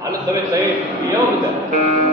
હાલ તમે કઈ આવો બધા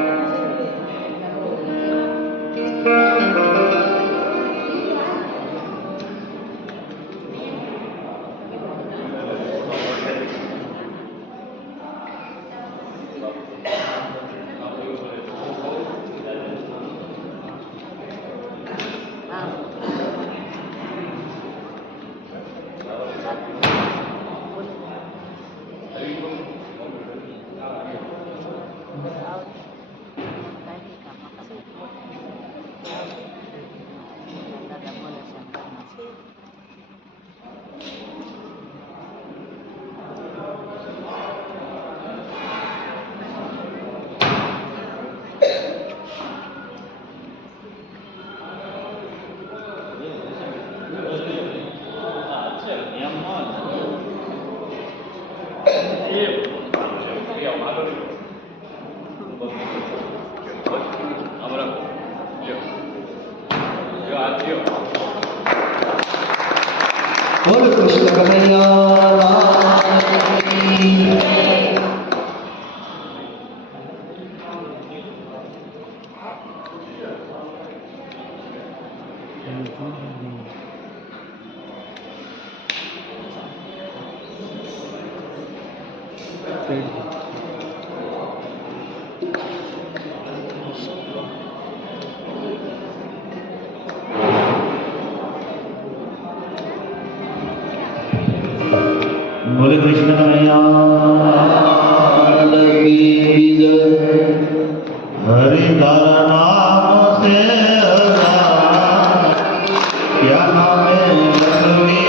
બોલ કૃષ્ણ કનૈયા बोले कृष्ण कन्हैया हरि तारा नाम से क्या नाम है लक्ष्मी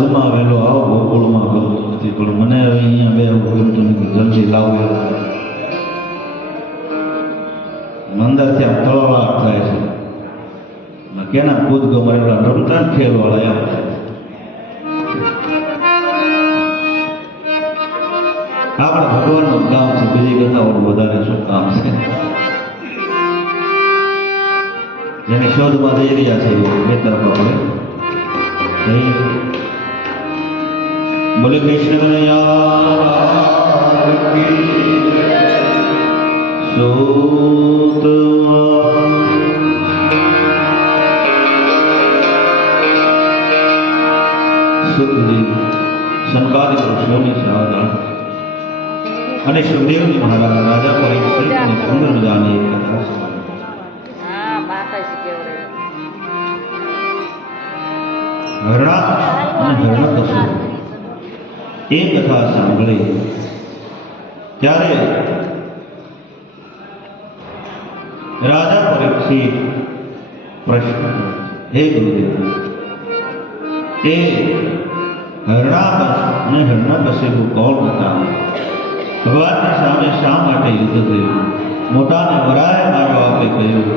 ભુજમાં વહેલો આવો ગોકુળમાં ગમતું નથી, પણ મને હવે અહીંયા બે ગમતું નથી, જલ્દી લાવો એવું. અંદરથી આમ તળવાટ થાય છે. કેના કૂદ ગમરેલા રમતા ખેલવાળા એમ થાય. આપણે ભગવાનનું કામ છે, બીજી કથાઓનું વધારે શું કામ છે? જેની શોધમાં જઈ રહ્યા છે એ તરફ આપણે જઈએ. બોલે કૃષ્ણ કનૈયા સૂત સુખજી સંકાદિક ઋષિઓની સેવા અને સુખદેવજી મહારાજ રાજા પરીક્ષિત અને સુંદર મજાની એક કથા છે. હરણા અને હરણકસુ એ કથા સાંભળી ત્યારે રાજા પરીક્ષિત પ્રશ્ન, હે ગુરુદેવ, એ હરણાકસ અને હરણકશિપુ કોણ હતા? ભગવાનની સામે શા માટે યુદ્ધ થયું? મોટાને વરાએ મારવા આપે કહ્યું.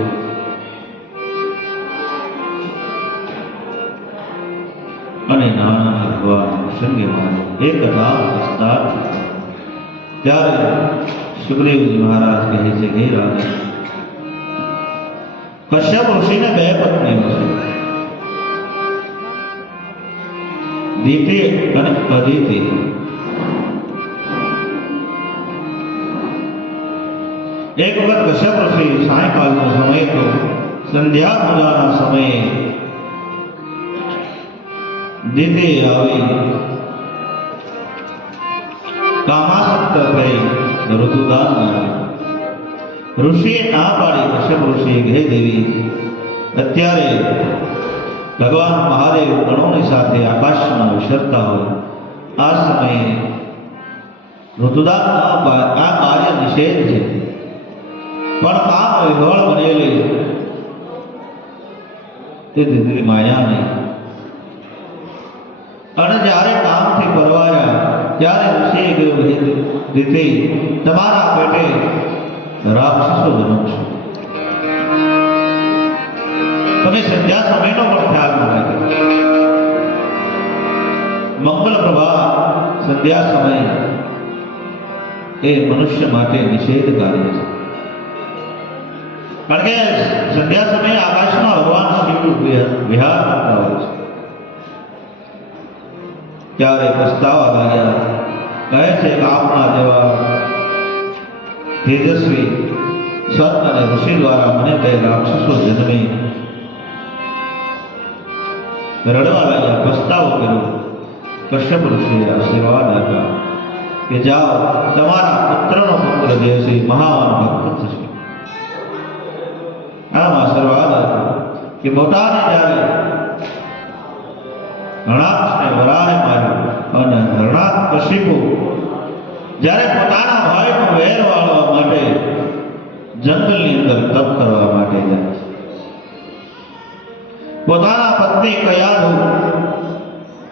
અને નાના ભગવાન સંગે માર્યો. એ કથા વિસ્તાર ત્યારે સુખદેવજી મહારાજ કહે છે, હે રાજા, કશ્યપ ઋષિને બે પત્નીઓ છે, દિતિ અને અદિતિ. એક વખત કશ્યપ ઋષિ સાયંકાળનો સમય હતો, સંધ્યા પૂજાના સમયે દિતિ આવી કામાસક્ત થઈ ઋતુદાન માંગ્યું. ઋષિએ ના પાડી. કશ્યપ ઋષિએ, હે દેવી, અત્યારે ભગવાન મહાદેવ ગણોની સાથે આકાશમાં વિચરતા હોય, આ સમયે ઋતુદાન આ કાર્ય નિષેધ છે, પણ કામ વિહવળ બનેલી તે દીદી માયા નહીં. અને જ્યારે કામથી પરવાર્યા ત્યારે ઋષિએ કહ્યું, હે દીદી, તમારા પેટે રાક્ષસો જન્મશે. તમે સંધ્યા સમયનો પણ ખ્યાલ ન રાખ્યો. મંગળ પ્રભા સંધ્યા સમય એ મનુષ્ય માટે નિષેધકારી છે. કારણ કે સંધ્યા સમયે આકાશમાં ભગવાન શિવ વિહાર કરતા હોય છે. ત્યારે પસ્તાવા લાગ્યા. કહે છે કે આપણા જેવા તેજસ્વી સંત અને ઋષિ દ્વારા મને બે રાક્ષસો જન્મી. રડવા લાગ્યા, પસ્તાવો કર્યો. કશ્યપ ઋષિએ આશીર્વાદ આપ્યા કે જાઓ, તમારા પુત્રનો પુત્ર જે છે મહાન ભક્ત થશે. આમ આશીર્વાદ આપ્યો કે મોટાને જ્યારે હરણાક્ષને વરાહે માર્યો અને હરણાકશિપુ જ્યારે પોતાના ભાઈનો વેર વાળવા માટે જંગલની અંદર તપ કરવા માટે જાય છે. પોતાના પત્ની કયાધુને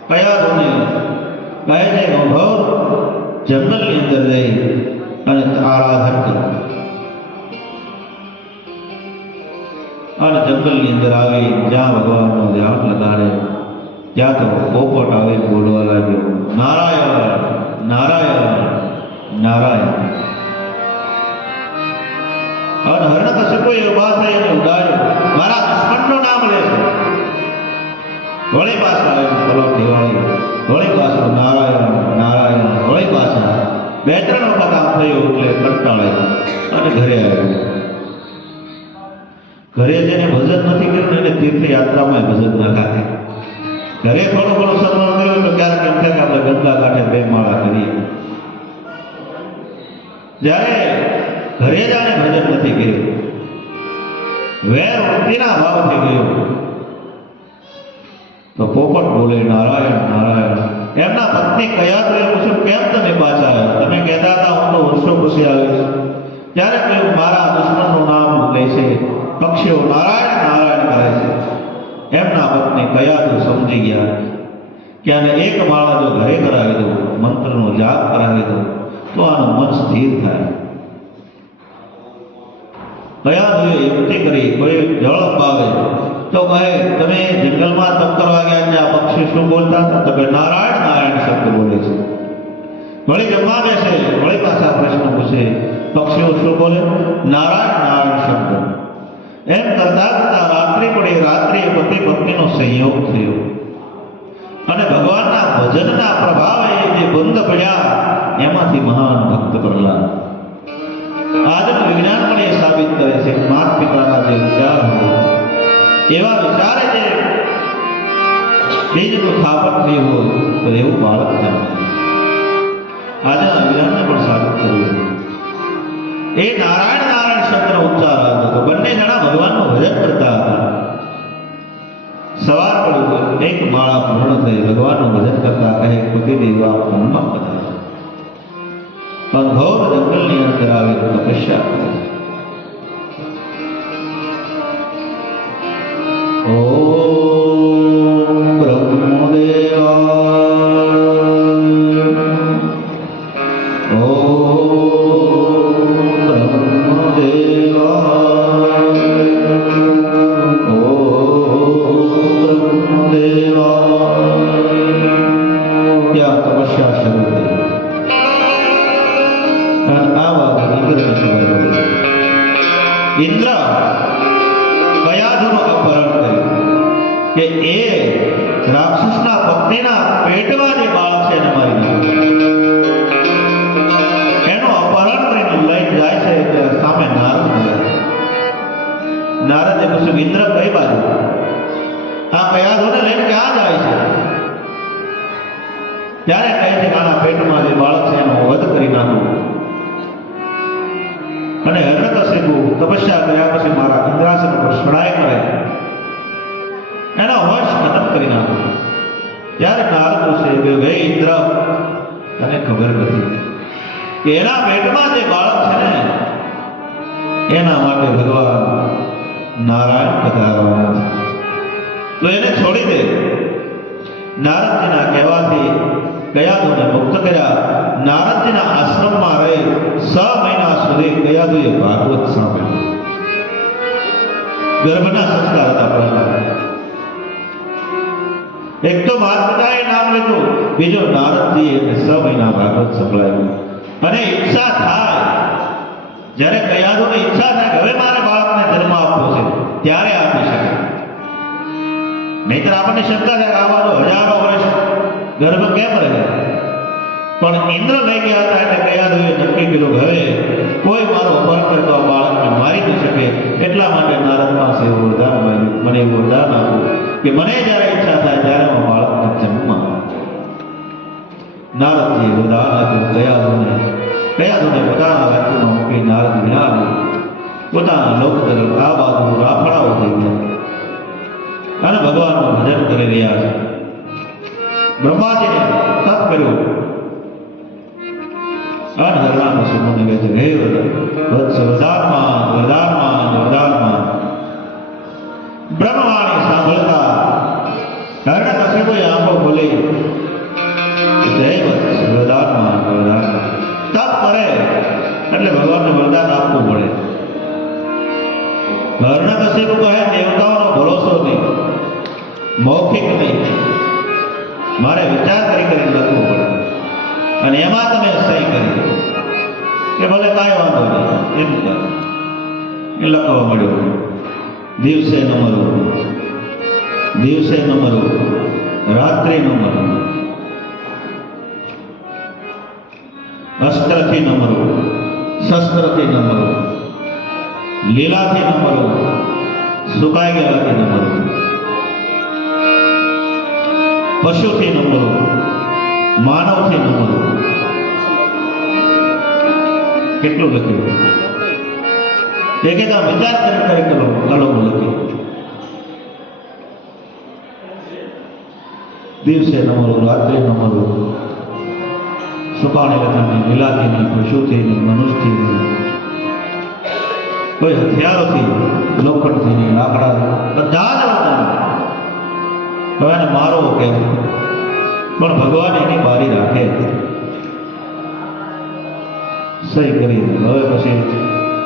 કહે છે, ઘોર જંગલની અંદર જઈ અને આરાધન કરો. અને જંગલની અંદર આવી જ્યાં ભગવાનનું ધ્યાન લગાડે ત્યાં તો પોપટ આવે બોલવા લાગ્યો, નારાયણ નારાયણ નારાયણ. અને હરણકશિપુએ ઉભા થઈ અને ઉડાડ્યો, મારા દુશ્મનનું નામ લે છે. વળી પાછા આવ્યું પલોટ દિવાળી, વળી પાછો નારાયણ નારાયણ, વળી પાછા. બે ત્રણ વખત આમ થયું એટલે કંટાળે અને ઘરે આવ્યો. ઘરે જેને ભજન નથી કર્યું એને તીર્થયાત્રામાં ભજન ના લાગે. ઘરે થોડું ઘણું સન્માન કર્યું તો ક્યારેક એમ થાય કે આપણે ગંગા કાંઠે બે માળા કરીએ. જ્યારે ઘરે જ આને ભજન નથી કર્યું, વેર વૃત્તિના ભાવથી ગયો તો પોપટ બોલે નારાયણ નારાયણ. એમના પત્ની કયા તો એવું છે, કેમ તમે પાછા આવ્યા? તમે કહેતા હતા હું તો વર્ષો પછી આવ્યો. ત્યારે કહ્યું, મારા દુશ્મનનું નામ લે છે, પક્ષીઓ નારાયણ નારાયણ કહે છે. એમના પત્ની કયા તો સમજી ગયા કે આને એક માળા જો ઘરે કરાવી દઉં, મંત્રનો જાપ કરાવી દઉં તો આનું મન સ્થિર થાય. કયા જોઈએ યુક્તિ કરી, કોઈ જળપ આવે તો કહે તમે જંગલમાં તપ કરવા ગયા ત્યાં પક્ષી શું બોલતા હતા? તો કે નારાયણ નારાયણ શબ્દ બોલે છે. વળી જમવા બેસે, વળી પાછા પ્રશ્ન પૂછે પક્ષીઓ શું બોલે? નારાયણ નારાયણ શબ્દ. એમ કરતા કરતા રાત્રિ પડી, રાત્રિએ પતિ પત્નીનો સંયોગ થયો અને ભગવાનના ભજનના પ્રભાવે જે બંધ પડ્યા એમાંથી મહાન ભક્ત પ્રહલાદ. આજનું વિજ્ઞાન પણ એ સાબિત કરે છે કે માતા પિતાના જે વિચાર હોય એવા વિચારે જે બીજનું સ્થાપન થયું હોય તો એવું બાળક જન્મે. આજના વિજ્ઞાનને પણ સાબિત કર્યું. એ નારાયણ નારાયણ શબ્દનો ઉચ્ચાર આવતો હતો. બંને જણા ભગવાનનું ભજન કરતા હતા. સવાર પડ્યું, એક માળા પૂર્ણ થઈ, ભગવાનનું ભજન કરતા કહે પતિદેવ આપ પૂર્ણ બધા પણ ઘોર જંગલની અંદર આવી તપસ્યા કરે. ઓમ બ્રહ્મદેવાય, ઓમ બ્રહ્મદેવાય, ઓમ બ્રહ્મદેવાય. ત્યાં તપસ્યા શરૂ થઈ. આ વાત ઇન્દ્રને ખબર પડી. ઇન્દ્ર કયાધુનું અપહરણ કર્યું કે એ રાક્ષસના પત્નીના પેટમાં જે બાળક છે એને મારી નાખ્યું. એનું અપહરણ કરીને લઈને જાય છે ત્યારે સામે નારદ મળ્યા. નારદે પૂછ્યું ઇન્દ્ર કઈ બાજુ? આ કયાધુને લઈને ક્યાં જાય છે? ત્યારે કહે છે આના પેટમાં જે બાળક છે એનો વધ કરી નાખું અને હિરણ્યકશિપુ તપસ્યા કર્યા પછી મારા ઇન્દ્રાસન પર ચડાઈ કરે એનો વશ ખતમ કરી નાખો. ત્યારે નારદ પૂછે કે હે ઇન્દ્ર, તને ખબર નથી કે એના પેટમાં જે બાળક છે ને એના માટે ભગવાન નારાયણ પધારવાના છે, તો એને છોડી દે. નારદજીના કહેવાથી કયાધુને મુક્ત કર્યા. નારદજીના આશ્રમમાં રહી 6 મહિના સુધી કયાધુએ ભાગવત સાંભળ્યું. ગર્ભના સંસ્કાર હતા પ્રહલાદ. એક તો માતા પિતાએ નામ લીધું, બીજો નારદજીએ 6 મહિના ભાગવત સંભળાવ્યું. અને ઈચ્છા થાય, જ્યારે કયાધુને ઈચ્છા થાય હવે મારે બાળકને જન્મ આપવો છે ત્યારે આપી શકે. નહીતર આપણને શંકા થાય આવાનો હજારો વર્ષ ગર્ભ કેમ રહે? પણ ઇન્દ્ર લઈ ગયા હતા એટલે કયાધુએ નક્કી કર્યું હવે કોઈ મારો અપહરણ કરતો આ બાળકને મારી ન શકે. એટલા માટે નારદ પાસે એવું વરદાન માંગ્યું, મને એવું વરદાન આપ્યું કે મને જ્યારે ઈચ્છા થાય ત્યારે હું બાળકને જન્મ આપું. નારદજીએ વરદાન આપ્યું કયાધુને. કયાધુને પોતાના રાજ્યમાં મૂકી નારદ વિના પોતાના લોક તરફ આ બાજુ રાફડાઓ થઈ ગયા અને ભગવાનનું ભજન કરી રહ્યા છે. બ્રહ્માજીને તપ કર્યું. અનહરણાનો સમૂહ કહે છે હે વત્સ વરદાનમાં વરદાનમાં વરદાનમાં. બ્રહ્મવાણી સાંભળતા હિરણ્યકશિપુએ આંખો ખોલી જય વત્સ વરદાનમાં વરદાનમાં. તપ કરે એટલે ભગવાનને વરદાન આપવું પડે. હિરણ્યકશિપુ કહે દેવતાઓનો ભરોસો નહીં, મૌખિક નહીં, મારે વિચાર કરીને લખવું પડે. અને એમાં તમે સહી કરી કે ભલે કાંઈ વાંધો નહીં એમ કરે. એ લખવા મળ્યો. દિવસે ન મરવું, દિવસે ન મરવું, રાત્રિ ન મરવું, અસ્ત્રથી ન મરવું, શસ્ત્રથી ન મરવું, લીલાથી ન મરવું, સુકાઈ ગયેલાથી ન મરવું, પશુથી ન મરવું, માનવથી ન મરવું. કેટલું લખ્યું? એક એક વિચાર કરી કલમો લખી. દિવસે ન મરવું, રાત્રે ન મરવું, સુકાણી લખાની, લીલાથી નહીં, પશુથી નહીં, મનુષ્યથી નહીં, કોઈ હથિયારોથી, લોખંડથી નહીં, લાકડા બધા જ વાંધા. હવે એને મારો કેમ? પણ ભગવાન એની બારી રાખે. સહી કરી દે. હવે પછી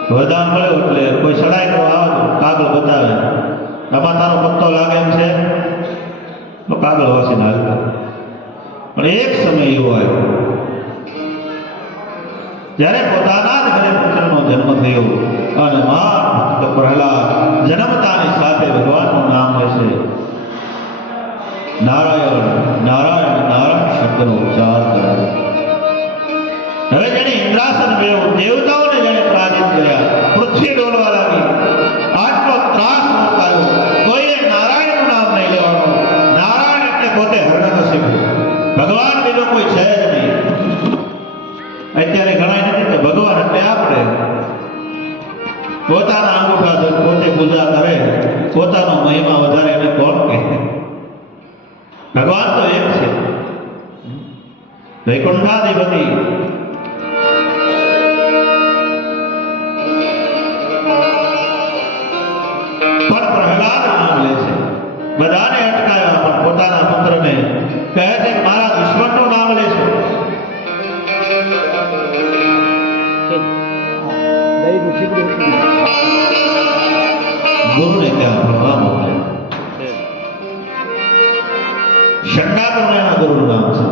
વરદાન મળ્યું એટલે કોઈ સડાઈ તો આવે તો કાગળ બતાવે, આમાં તારો પત્તો લાગે એમ છે તો કાગળ વાસીને હાલતો. પણ એક સમય એવો આવ્યો જ્યારે પોતાના જ ઘરે પુત્રનો જન્મ થયો અને મા પ્રહલાદ જન્મતાની સાથે ભગવાનનું નામ લેશે. નારાયણ નારાયણ નારાયણ શબ્દનો ઉચ્ચાર કરે. હવે જેને ઇન્દ્રાસન મેળવ્યું, દેવતાઓને જેને પરાજિત કર્યા, પૃથ્વી ડોલવા લાગી, આટલો ત્રાસ આવ્યો, કોઈએ નારાયણનું નામ નહીં લેવાનું. નારાયણ એટલે પોતે હરણકશિપુ, ભગવાન બીજો કોઈ છે જ નહીં. અત્યારે ઘણા નથી કે ભગવાન એટલે આપણે પોતાના અંગૂઠા પોતે પૂજા કરે, પોતાનો મહિમા વધારે એને કોણ કહે? ભગવાન તો એક છે, વૈકુંઠાધિપતિ. પણ પ્રહલાદ નામ લે છે, બધાને અટકાવ્યા, પણ પોતાના પુત્રને કહે છે કે મારા દુશ્મનનું નામ લેશો. ગુરુને ત્યાં ભણવા મોકલે. શંડાકરને એના ગુરુનું નામ છે.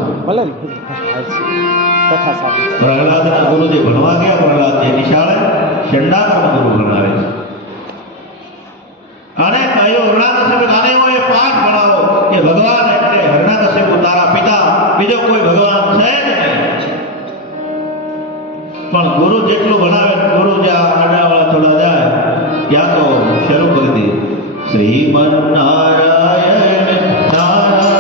પ્રહલાદના ગુરુજી ભણવા ગયા, પ્રહલાદજી નિશાળે શંડાકરનો ગુરુ ભણાવે છે. અને કહ્યું હરણાકશિપુ આને હું એ પાઠ ભણાવો કે ભગવાન એટલે હરણાકશિપુ તારા પિતા, બીજો કોઈ ભગવાન છે જ નહીં. પણ ગુરુ જેટલું ભણાવે, ગુરુ જ્યાં આડાવાળા થોડા જાય ત્યાં તો શરૂ કરી દે શ્રીમન નારાયણ નારાયણ.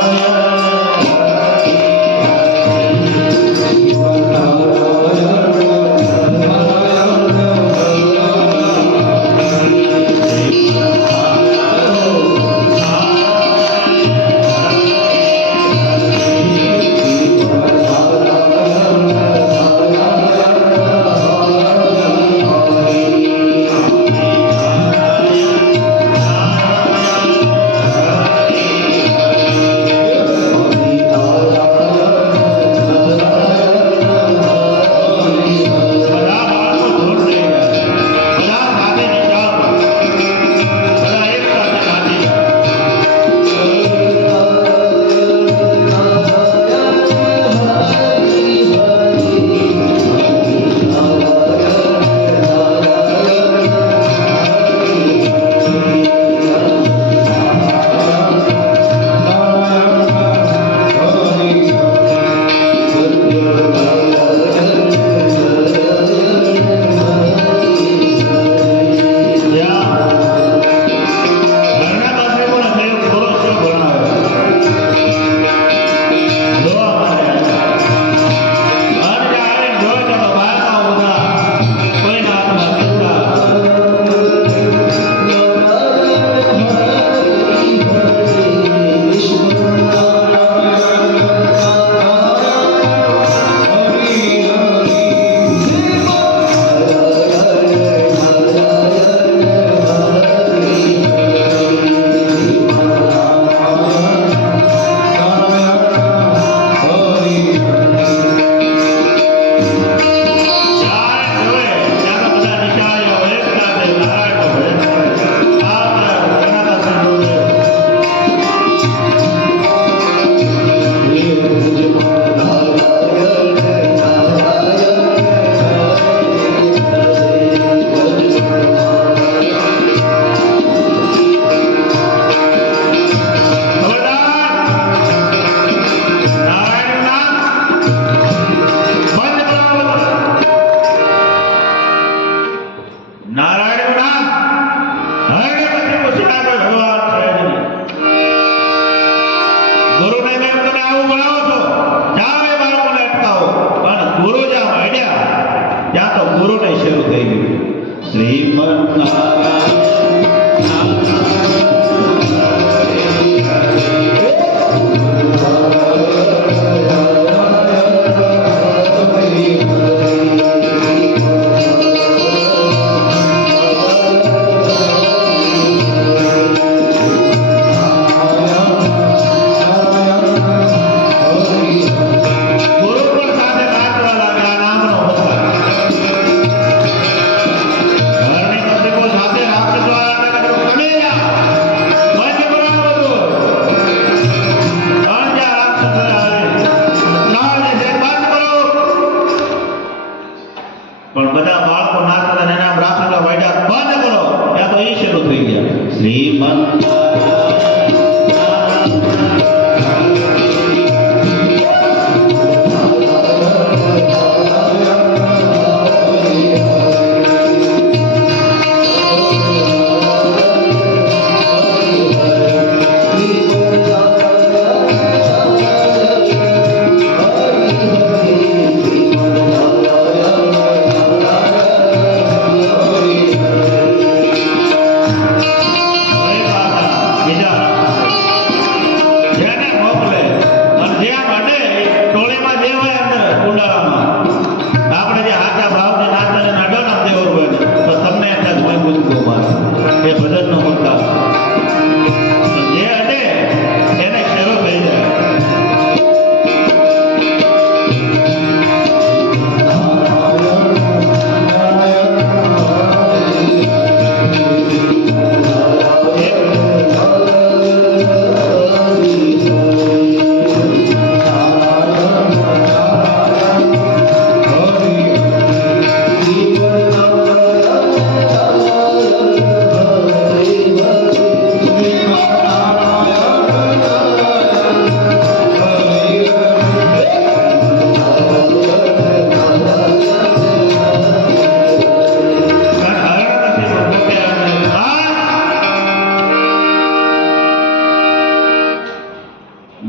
થઈ ગયા શ્રીમંત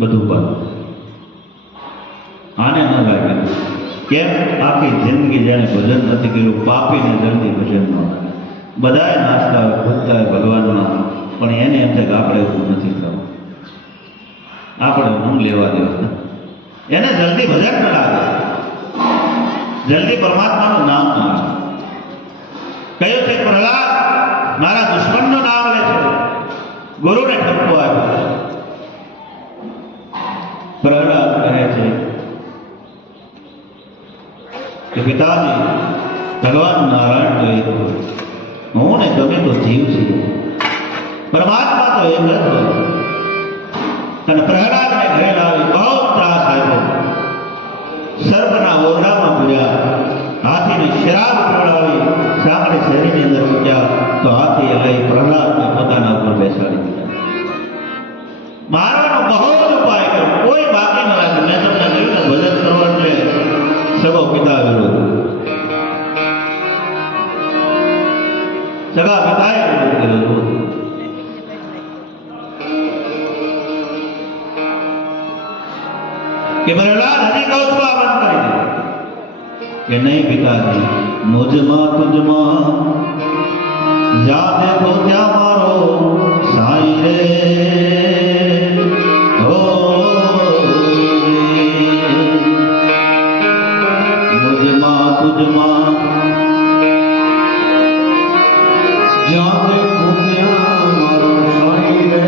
બધું બંધ. આને ન લાગે કેમ આખી જિંદગી જેને ભજન નથી કર્યું પાપીને જલ્દી ભજન ન લાગે. બધાએ નાચતા હોય ખોદતા હોય ભગવાનમાં, પણ એને એમ છે કે આપણે એવું નથી થવું, આપણે હું લેવા દેવા. એને જલ્દી ભજન ન લાગે, જલ્દી પરમાત્માનું નામ ન લાગે. કયું છે પ્રહલાદ મારા દુશ્મનનું નામ લે છે, ગુરુને ઠપકો આપ્યો. પ્રહલાદ કહે છે કે પિતાજી ભગવાન નારાયણ કહે હું ને તમે તો જીવ છીએ, પરમાત્મા તો એક જ હોય. અને પ્રહલાદને ઘરે લાવી બહુ ત્રાસ આપ્યો. સર્પના ઓરડામાં પૂર્યા, હાથીને શરાબ પીવડાવી સાંકડે શરીરની અંદર મૂક્યા તો હાથીએ લઈ પ્રહલાદને પોતાના ઉપર બેસાડી દીધા. મારવાનો બહુ જ ઉપાય કર્યો, કોઈ બાકી ન રાખે. મેં તમને કહ્યું ને ભજન કરવા એટલે સગો પિતા વિરોધ, સગા પિતાએ વિરોધ કર્યો. કે પ્રહલાદ હજી કહું છું આ બંધ કરી દે કે નહીં પિતાજી, મુજમાં તુજમાં જ્યાં દેખો ત્યાં મારો સાઈ રે. મુજમાં તુજમાં જ્યાં દેખો ત્યાં મારો સાઈ રે.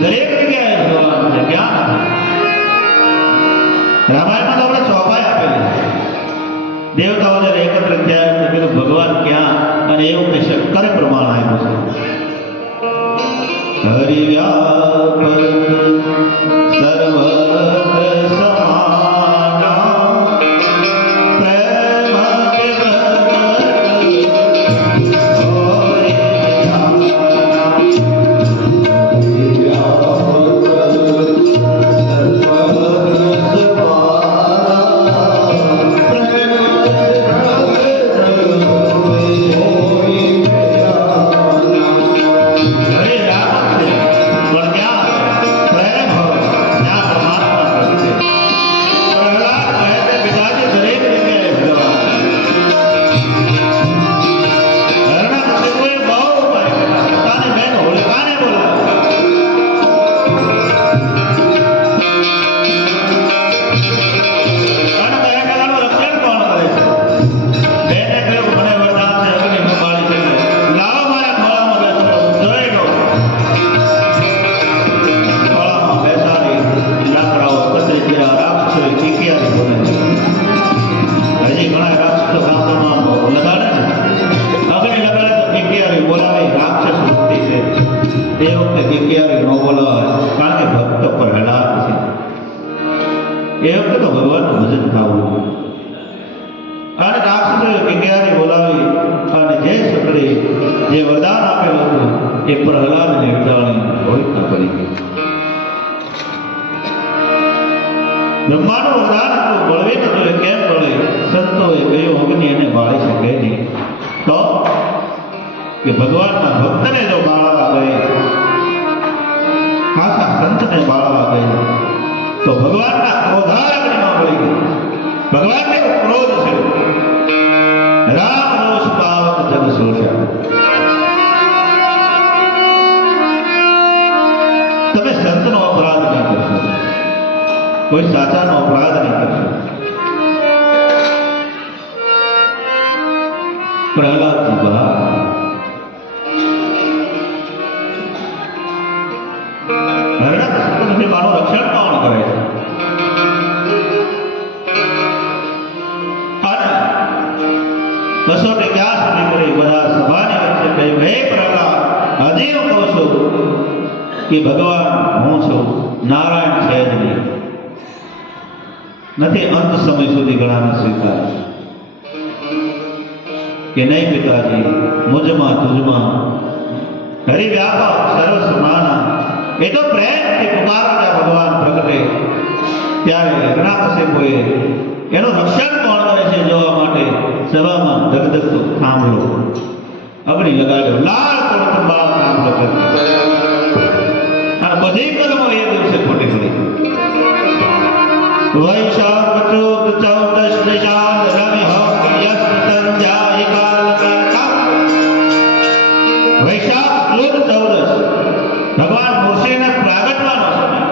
દરેક જગ્યાએ ભગવાન છે. ક્યાં રામાયણમાં તો આપણે ચોપાઈ આપેલી, દેવતાઓ જ્યારે એકત્ર થયા તો કીધું ભગવાન ક્યાં, અને એવું કે શંકરે પ્રમાણ આપ્યું છે. હરિવ્યાપ સર્વત્ર સમાના પ્રેમ કે હરે રામ છે, પણ ક્યાં પ્રેમ હોય ત્યાં એ પ્રહલાદને વિટાણી હોળીના પડી ગઈ. બ્રહ્માનું વરદાન હતું, બળવે નતું એ કેમ બળે? સંતોએ કહ્યું અગ્નિ એને બાળી શકે નહીં. તો કે ભગવાનના ભક્તને જો બાળવા ગયે, ખાસા સંતને બાળવા ગયે, તો ભગવાનના ક્રોધાગ્નિમાં બળી ગઈ. ભગવાનને ક્રોધ છે, રામ રોષ પાવક જગ શોષા. તમે સંતનો અપરાધ નહીં કરશો, કોઈ સાચાનો અપરાધ નહીં કરશો. પ્રહલાદજી બહાર હરણકશિપુથી મારું રક્ષણ કોણ કરે છે? અને કસોટી ક્યાં સુધી કરી? બધા સભાની વચ્ચે કહ્યું, હે પ્રહલાદ, હજી હું કહું છું કે ભગવાન હું છું, નારાયણ છે જ નહીં. નથી અંત સમય સુધી ઘણાને સ્વીકાર કે નહીં પિતાજી, મુજમાં તુજમાં હરિ વ્યાપક સર્વ સમાના. એ તો પ્રેમથી પુકારતા ભગવાન પ્રગટે ત્યારે હરણાકશિપુએ એનું રક્ષણ કોણ કરે છે જોવા માટે સભામાં ધગધગતો થાંભલો અગ્નિ લગાડ્યો, લાલ કોળકંબાળ થાંભલો કર્યો. અને બધી કલમો એ દિવસે ખોટી પડી. વૈશાખ ચૌદ ચૌદશ નિશાન રવિ યસ્ત સંધ્યા કાલ કરતા. વૈશાખ ચૌદ ચૌદશ ભગવાન મૂર્તિને પ્રાગટવાનો સમય.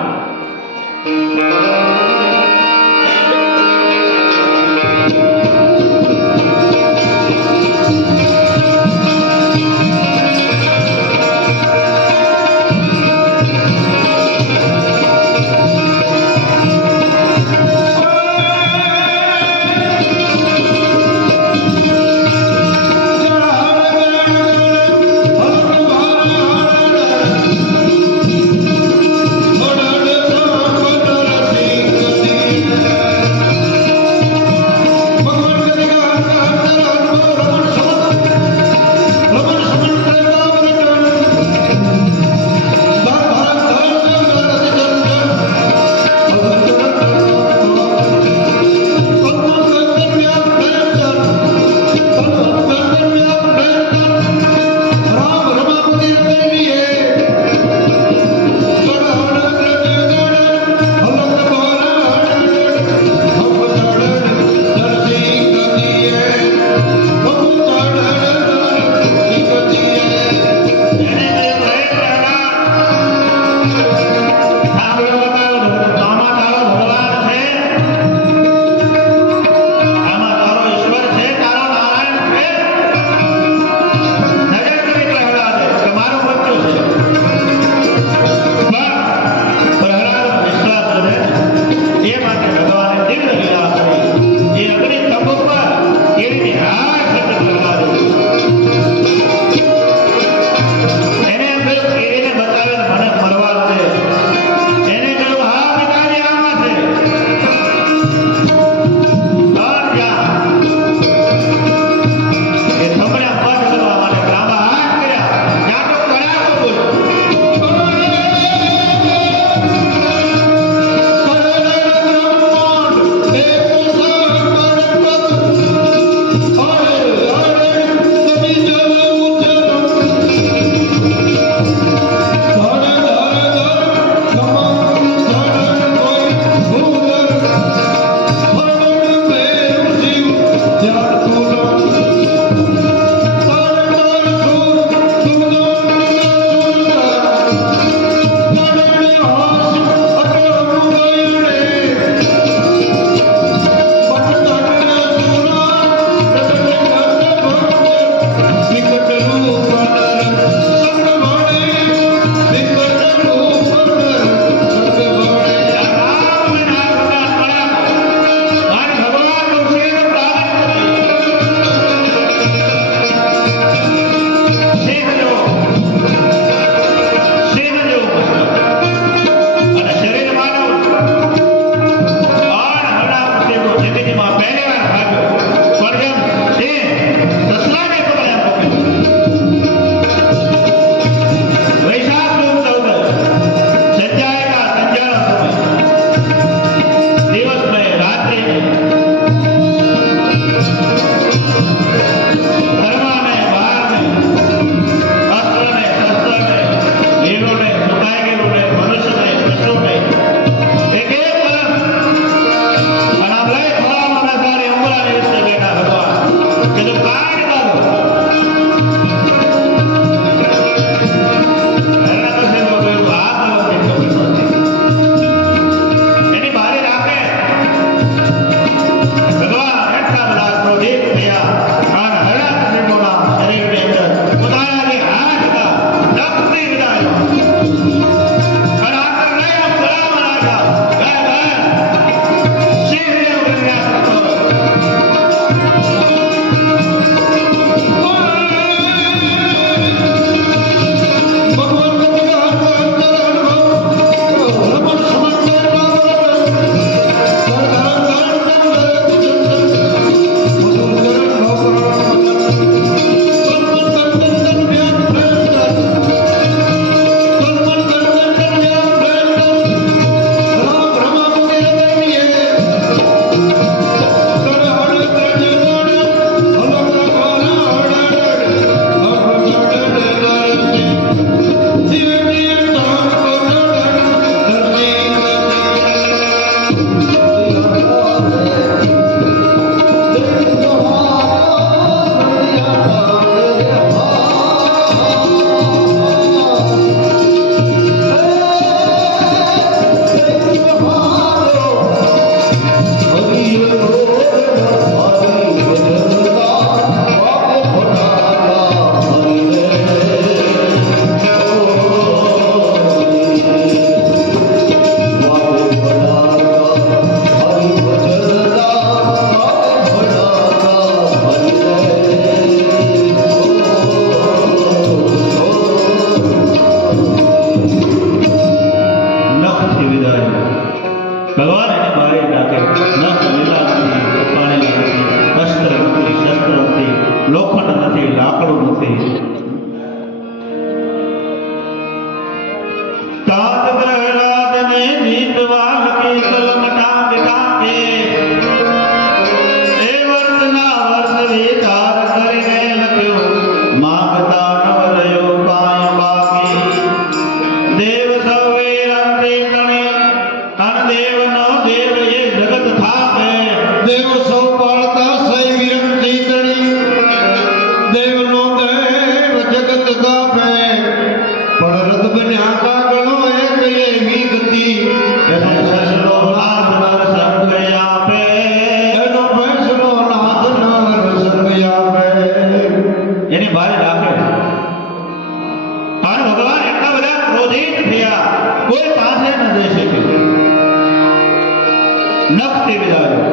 નખથી વિદાયો.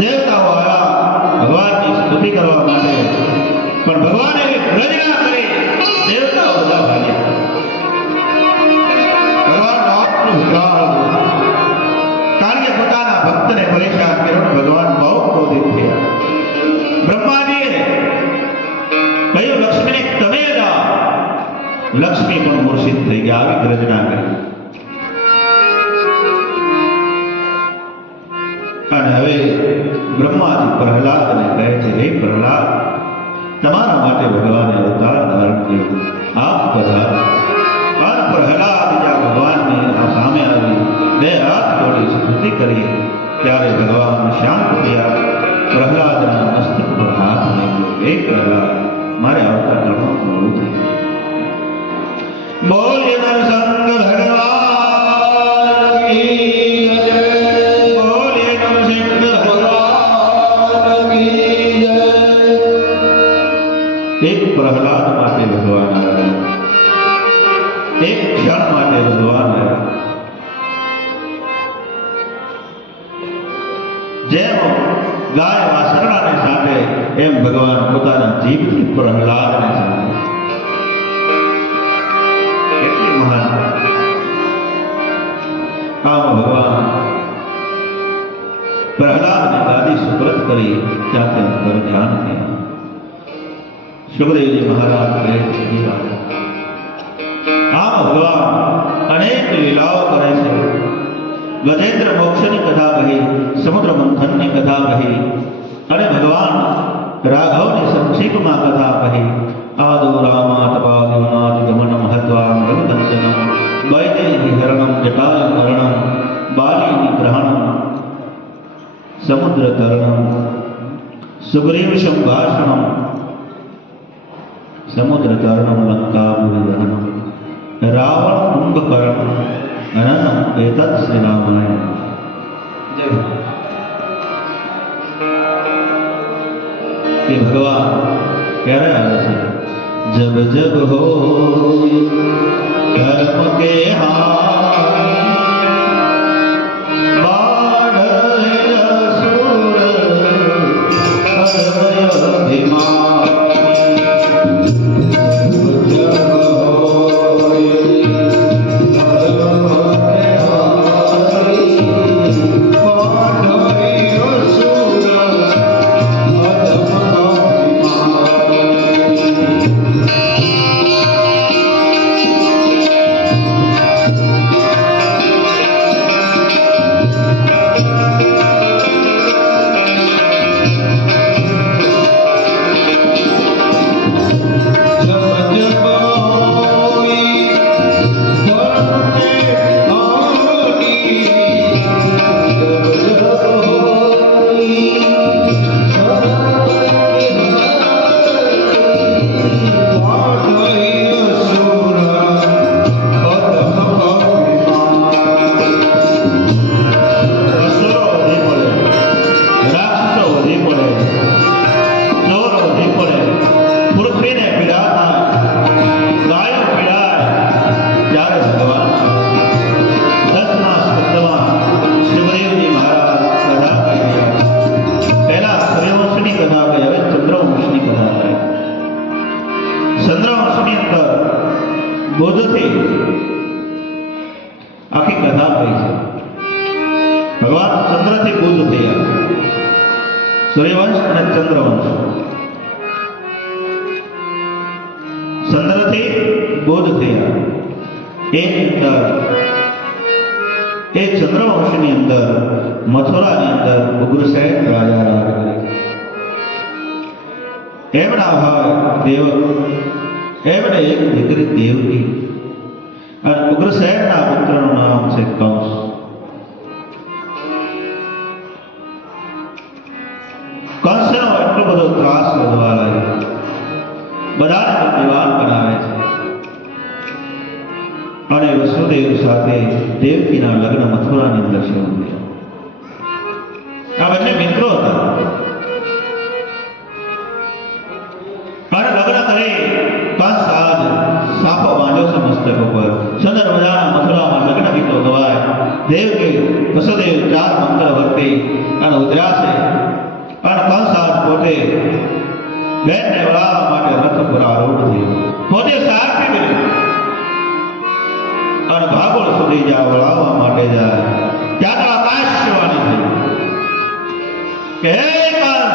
દેવતાઓ આવ્યા ભગવાનની સ્તુતિ કરવા માટે, પણ ભગવાને એવી ગર્જના કરી, દેવતાઓ બધા ભાગ્યા. ભગવાનનો આટલું વિકરાળ રૂપ. કારણ કે પોતાના ભક્તને પરેશાન કર્યો. ભગવાન બહુ ક્રોધિત થયા. બ્રહ્માજીએ કહ્યું, લક્ષ્મીને તમે જાઓ. લક્ષ્મી પણ મૂર્છિત થઈ ગયા. આવી ગર્જના કરી. અને હવે બ્રહ્માજી પ્રહલાદને કહે છે, હે પ્રહલાદ, તમારા માટે ભગવાને અવતાર ધારણ કર્યું. આપ બધા અને પ્રહલાદ જ્યાં ભગવાનની સામે આવી બે હાથ જોડી સ્તુતિ કરી, ત્યારે ભગવાન શાંત થયા. પ્રહલાદના મસ્તક પર હાથ મૂક્યો. હે પ્રહલાદ, મારે અવતાર ધર્મ કરવું છે. બોલીએ નરસંગ ભગવાન કી જય. બોલીએ નરસિંહ ભગવાન કી જય. એક પ્રહલાદ માટે ભગવાન આવ્યા. એક ક્ષણ માટે ભગવાન આવ્યા. જેમ ગાય વાસરડાને સાંભળે એમ ભગવાન પોતાના જીભથી પ્રહલાદને સાંભળે. કેટલી મહાન. આમ ભગવાન પ્રહલાદને ગાદી સુપ્રત કરી ત્યાંથી અંતર ધ્યાન થયા. સુખદેવજી મહારાજ કહે છે, આમ ભગવાન અનેક લીલાઓ કરે છે. ગજેન્દ્ર મોક્ષની કથા કહી, સમુદ્ર મંથનની કથા કહી, અને ભગવાન રાઘવની સંક્ષેપમાં કથા કહી. આદો રામાતપાદિવનાથ ગમનમ હત્વા મૃગદંતનમ વૈદેહી હરણમ જટાય મરણમ બાલી નિગ્રહણમ સમુદ્ર તરણમ સુગ્રીવ સંભાષણમ સમુદ્ર તરણમ લંકાભૂદહનમ રાવણ કુંભકર્ણ અનંતમ એતત્ શ્રી રામાયણ. કે ભગવાન ક્યારે આવે છે? જબ જબ હો ધર્મ કે બોધથી આખી કથા કહી છે. ભગવાન ચંદ્રથી બોધ થયા. સૂર્યવંશ અને ચંદ્રવંશ. ચંદ્રથી બોધ થયા. એ ચંદ્રવંશની અંદર મથુરાની અંદર ઉગ્રસેન રાજા રાજ કરે. એમના ભાઈ દેવક, એમને એક દીકરી દેવકી, અને ઉગ્રસેનના પુત્રનું નામ છે કંસ. કંસનો એટલો બધો ત્રાસ વધવા લાગ્યો. બધાને દીવાન બનાવે છે. અને વસુદેવ સાથે દેવકીના લગ્ન મથુરાની અંદર છે. આ બંને મિત્રો હતા. અને લગ્ન કરી કંસ આજ સાપો બાંધ્યો છે મસ્તક ઉપર. સુંદર મજાના મથુરામાં લગ્ન ગીતો ગવાય. દેવકી વસુદેવ ચાર મંત્ર વર્તી અને ઉતર્યા છે અને કંસાર પોતે બેનને વળાવવા માટે રથ પર આરૂઢ થયો. પોતે સારથી બન્યો અને ભાગોળ સુધી જા વળાવવા માટે જાય ત્યાં તો આકાશવાણી થઈ કે હે કંસ,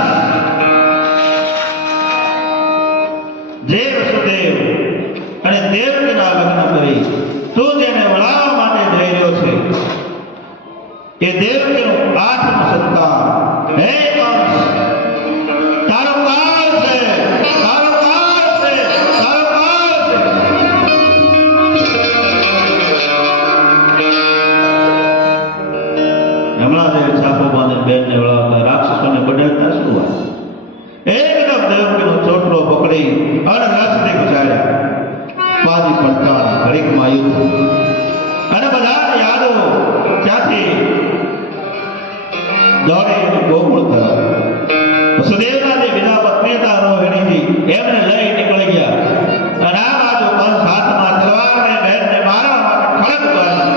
જે વસુદેવ અને દેવકીના લગ્ન કરી તું જેને વળાવવા માટે જઈ રહ્યો છે એ દેવકીનું આઠમું સંતાન હે કંસ, તારો કાળ છે, તારો કાળ છે, તારો કાળ છે. હમણાં જે છાપો બાંધે બેનને વળાવતા રાક્ષસોને બદલતા શું વાત? એકદમ દેવકીનો ચોટલો પકડી અને રથને ગુજાર્યા. પાજી પડતા ઘડીકમાં યુદ્ધ અને બધા યાદો ત્યાંથી દોડી ગોકુળ તરફ. વસુદેવના જે વિના પત્ની હતા રોહિણીજી એમને લઈ નીકળી ગયા અને આ બાજુ કંસ હાથમાં તલવારને બહેનને મારવા માટે ખડક ઉપાડી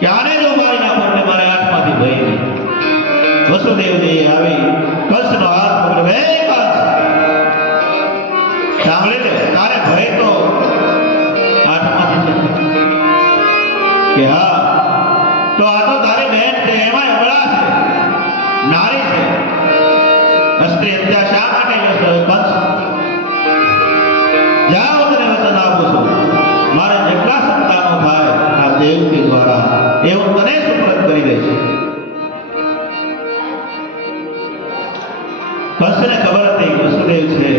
કે આને જો મારી નાખો એટલે મારે હાથમાંથી ભય નહીં. વસુદેવજી આવી કંસનો હાથ પકડ્યો. હે કંસ, સાંભળી લે, તારે ભય તો હાથમાંથી છે કે હા, તો આ તો તારી બહેન છે, એમાં અબળા છે, નારી છે. સ્ત્રી હત્યા શા માટે લેશો કંસ? જા, હું તને વચન આપું છું, મારે જેટલા સંતાનો થાય આ દેવકી દ્વારા એ હું તને સુપ્રત કરી દઈશ. કંસને ખબર હતી વસુદેવ છે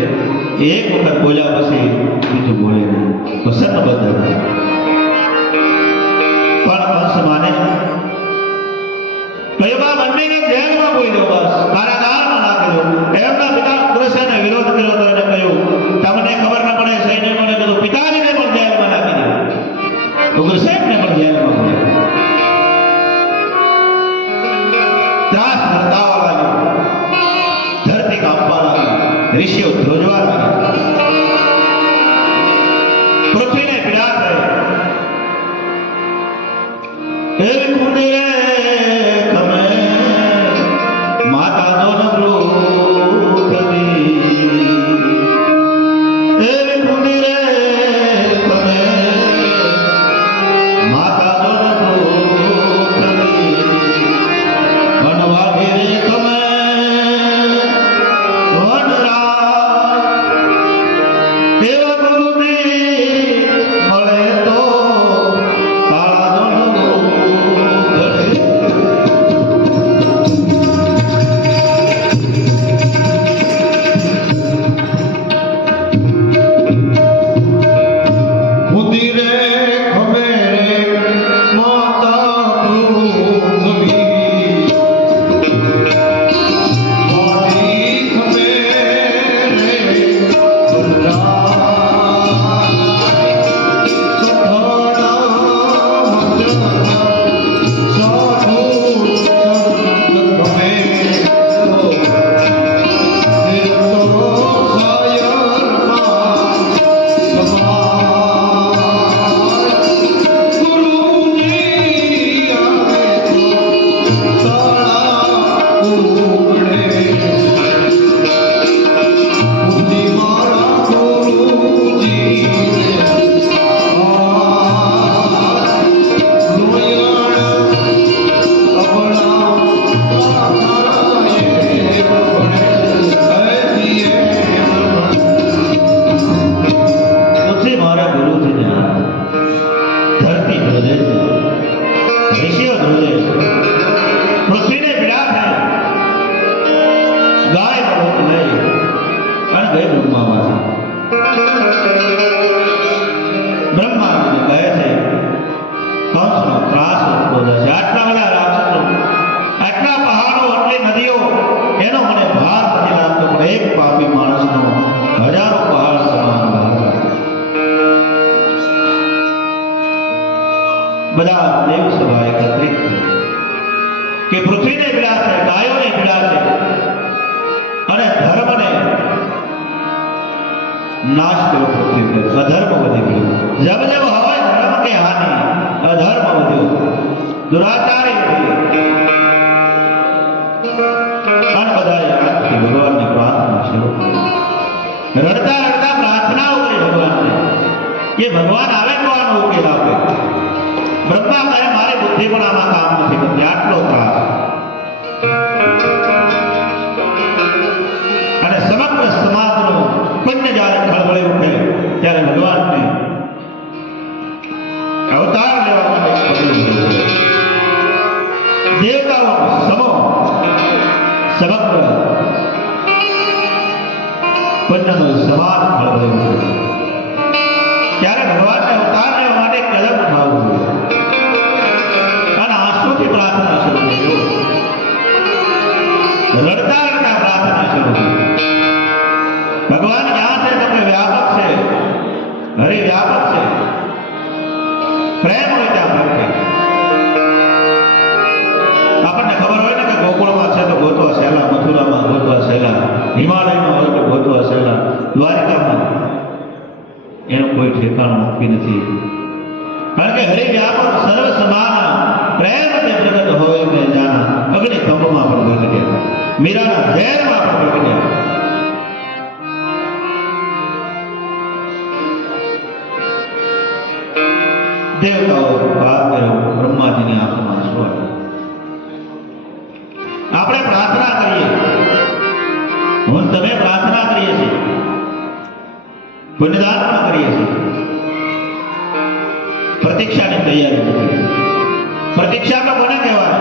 એક વખત બોલ્યા પછી બીજું બોલે નહીં. વસન બદલ પણ કંસ માને કયો બંનેને જેલમાં બોલી દો, બસ કારાગારમાં નાખી દો. એમના પિતા ઉગ્રસેને વિરોધ કર્યો તો એને કહ્યું તમને ખબર ન પડે, સૈનિકોને કીધું પિતાજીને પણ જેલમાં નાખી દો. ઉગ્રસેનને પણ જેલમાં બોલ્યા. ત્રાસ વર્તાવા લાગ્યો, ધરતી કાપવા લાગી, ઋષિઓ ધ્રુજવા લાગ્યા, પૃથ્વીને પીડા થઈ. એવી કુંડી તમે માતા નો નમૃતની, એવી કુંડી રે તમે માતા નો નમૃતની, વનવાટી રે તમે વનરાજ, એવા ગુરુની મળે તો કાળા નો બધા દેવ સભા એકત્રિત થઈ કે પૃથ્વીને પીડા છે, ગાયોને પીડા છે અને ધર્મને નાશ કર્યો પૃથ્વી પર, અધર્મ વધી ગયો. જબ જબ હોય ધર્મ કે હાનિ દુરાચારી નથી. અને બધાએ આજથી ભગવાનની પ્રાર્થના શરૂ કરી. રડતા રડતા પ્રાર્થનાઓ કરી ભગવાનને કે ભગવાન આવે તો આનો ઉકેલ આપે. બ્રહ્મા કહે મારી બુદ્ધિ પણ આમાં કામ નથી કરતી, આટલો ત્રાસ. અને સમગ્ર સમાજનું પુણ્ય જ્યારે ખળબળી ઉઠે ત્યારે ભગવાનને અવતાર લેવા માટે પગલું ભરવું. દેવતાઓનો સમૂહ સમગ્ર પુણ્યનો સમાજ ખળબળી ઉઠે ત્યારે ભગવાનને અવતાર લેવા માટે કદમ ઉઠાવવું જોઈએ. અને આંસુથી પ્રાર્થના શરૂ કરી. રડતા રડતા પ્રાર્થના શરૂ કરી. ભગવાન જ્યાં છે તમે વ્યાપક છે, હરિ વ્યાપક છે, પ્રેમ હોય ત્યાં પ્રગટે. આપણને ખબર હોય ને કે ગોકુળમાં છે તો ગોતવા સહેલા, મથુરામાં ગોતવા સહેલા, હિમાલયમાં હોય તો ગોતવા સહેલા, દ્વારિકામાં એનું કોઈ ઠેકાણું નક્કી નથી. કારણ કે હરિ વ્યાપક સર્વ સમાના પ્રેમ તે પ્રગટ હોય મેં જાના. અગ્નિ કંપમાં પણ પ્રગટ્યા, મીરાના ઝેરમાં પણ પ્રગટ્યા. દેવતાઓ ભાગ કર્યો, બ્રહ્માજીની આંખમાં આંસુ આવ્યા. આપણે પ્રાર્થના કરીએ, હું તમે પ્રાર્થના કરીએ છીએ, પુણ્યદાન પણ કરીએ છીએ, પ્રતીક્ષાની તૈયારી નથી. પ્રતીક્ષા તો કોને કહેવાય?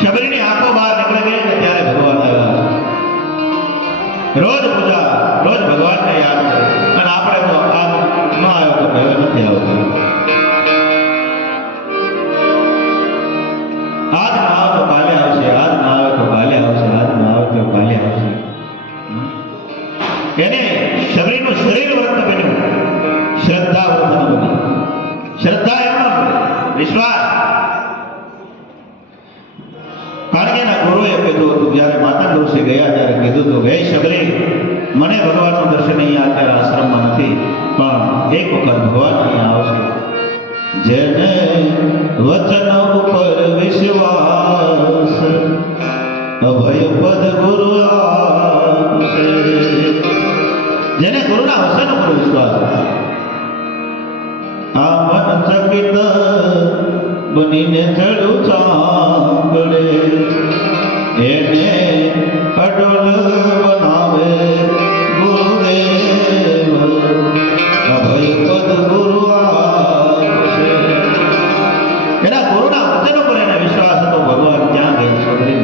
શબરીની આંખો બહાર નીકળે ગઈ ને ત્યારે ભગવાન આવ્યા. રોજ પૂજા, રોજ ભગવાનને યાદ કરે. અને આપણે તો આમ ન આવ્યો તો હવે નથી આવતો. આજ ના આવે તો કાલે આવશે, આજ ના આવે તો કાલે આવશે, આજ ના આવે તો કાલે આવશે. એને શબરીનું શરીર વર્ત બન્યું, શ્રદ્ધા વર્ત બન્યું. શ્રદ્ધા એમનો વિશ્વાસ. કારણ કે એના ગુરુએ કીધું હતું, જ્યારે માતા ઋષિ ગયા ત્યારે કીધું હતું, હે શબરી, મને ભગવાનનું દર્શન અહીંયા અત્યારે આશ્રમમાં નથી, પણ એક વખત ભગવાન અહીંયા આવશે. જેને વચન ઉપર વિશ્વાસ, અભય પદ ગુરુ આપશે. જેને ગુરુના વચન ઉપર વિશ્વાસ, આ મન ચકિત બનીને ચડું ચાંદડે, એને અડોલ બનાવે ગુરુદેવ, અભય પદ ગુરુ આપશે. એના ગુરુના વચન ઉપર એને વિશ્વાસ હતો. ભગવાન ક્યાં ગઈ છોકરી?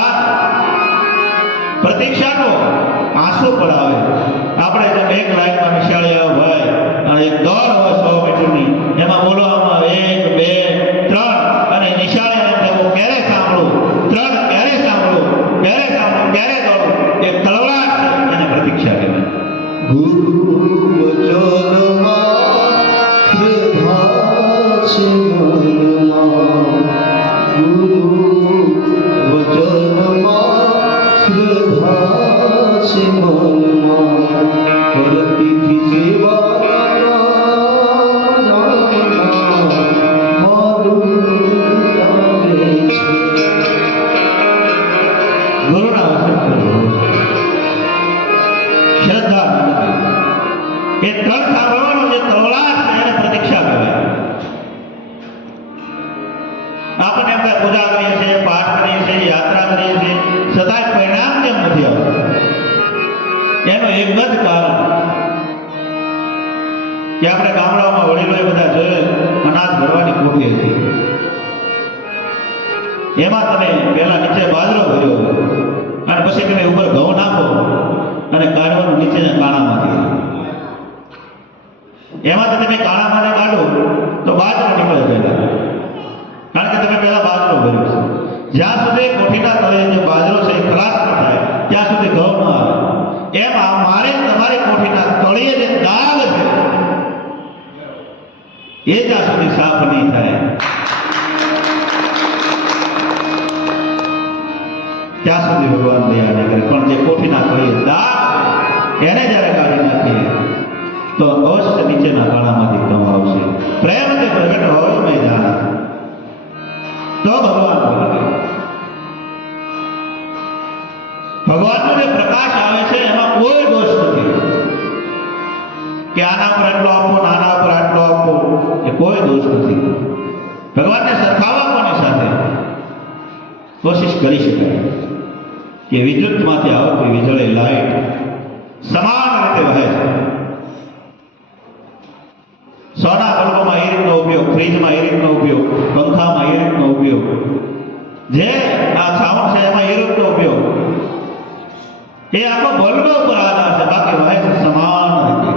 આ પ્રતીક્ષાનો આંસુ પડાવે. આપણે જેમ એક લાઈનમાં નિશાળી આવે ભાઈ, અને એક દોડ હોય 100 મીટરની, એમાં બોલવામાં 1, 2, 3, અને નિશાળે હું ક્યારે સાંભળું, 3 ક્યારે સાંભળું, ક્યારે સાંભળું, ક્યારે દોડું, એ તળવળાટ એને પ્રતીક્ષા કહેવાય. ગુરુ વચનમાં શ્રદ્ધા છે મનમાં, ગુરુ વચનમાં શ્રદ્ધા છે મનમાં, કરતીથી સેવા એ ત્રણ સાંભળવાનો જે તળવળાટ છે એને પ્રતીક્ષા કહેવાય. આપણે એમ પૂજા કરીએ છીએ, પાઠ કરીએ છીએ, યાત્રા કરીએ છીએ, છતાંય પરિણામ કેમ નથી આવતું? એનું એક જ કારણ કે આપણે ગામડાઓમાં વડીલોએ બધા જોયું, અનાજ ભરવાની કોઠી હતી. એમાં તમે પહેલા નીચે બાજરો ભર્યો અને પછી તમે ઉપર ઘઉં નાખો અને કાઢવાનું નીચેના કાણામાંથી. એમાં તમે કાણામાંથી કાઢો તો બાજરો નીકળે પહેલા, કારણ કે તમે પહેલા બાજરો ભર્યો છે. જ્યાં સુધી કોઠીના તળે જે બાજરો છે એ ખલાસ ન થાય ત્યાં સુધી ઘઉં ન આવે. એમ મારે તમારી કોઠીના તળિયે જે દાગ છે એ જ્યાં સુધી સાફ નહીં થાય ત્યાં સુધી ભગવાન દયા નહીં કરે. પણ જે કોઠીના તળિયે દાગ એને જ્યારે કાઢી નાખીએ તો અવશ્ય નીચેના કાણામાંથી ઘઉં આવશે. પ્રેમ તે પ્રગટ હોય મેં જાણ. તો ભગવાન બોલે. ભગવાનનો જે પ્રકાશ આવે છે એમાં કોઈ દોષ નથી કે આના પર આટલો આપો આના પર આટલો આપો, એ કોઈ દોષ નથી. ભગવાનને સરખાવવા કોની સાથે કોશિશ કરી શકાય કે વિદ્યુતમાંથી આવતી વીજળી લાઈટ સમાન રીતે વહે છે. સોના બલ્બમાં એ રીતનો ઉપયોગ, ફ્રીજમાં એ રીતનો ઉપયોગ, પંખામાં એ રીતનો ઉપયોગ, જે આ સાઉન્ડ છે એમાં એ રીતનો ઉપયોગ, એ આખો બલ્બ ઉપર આધાર છે, બાકી વહે છે સમાન રીતે.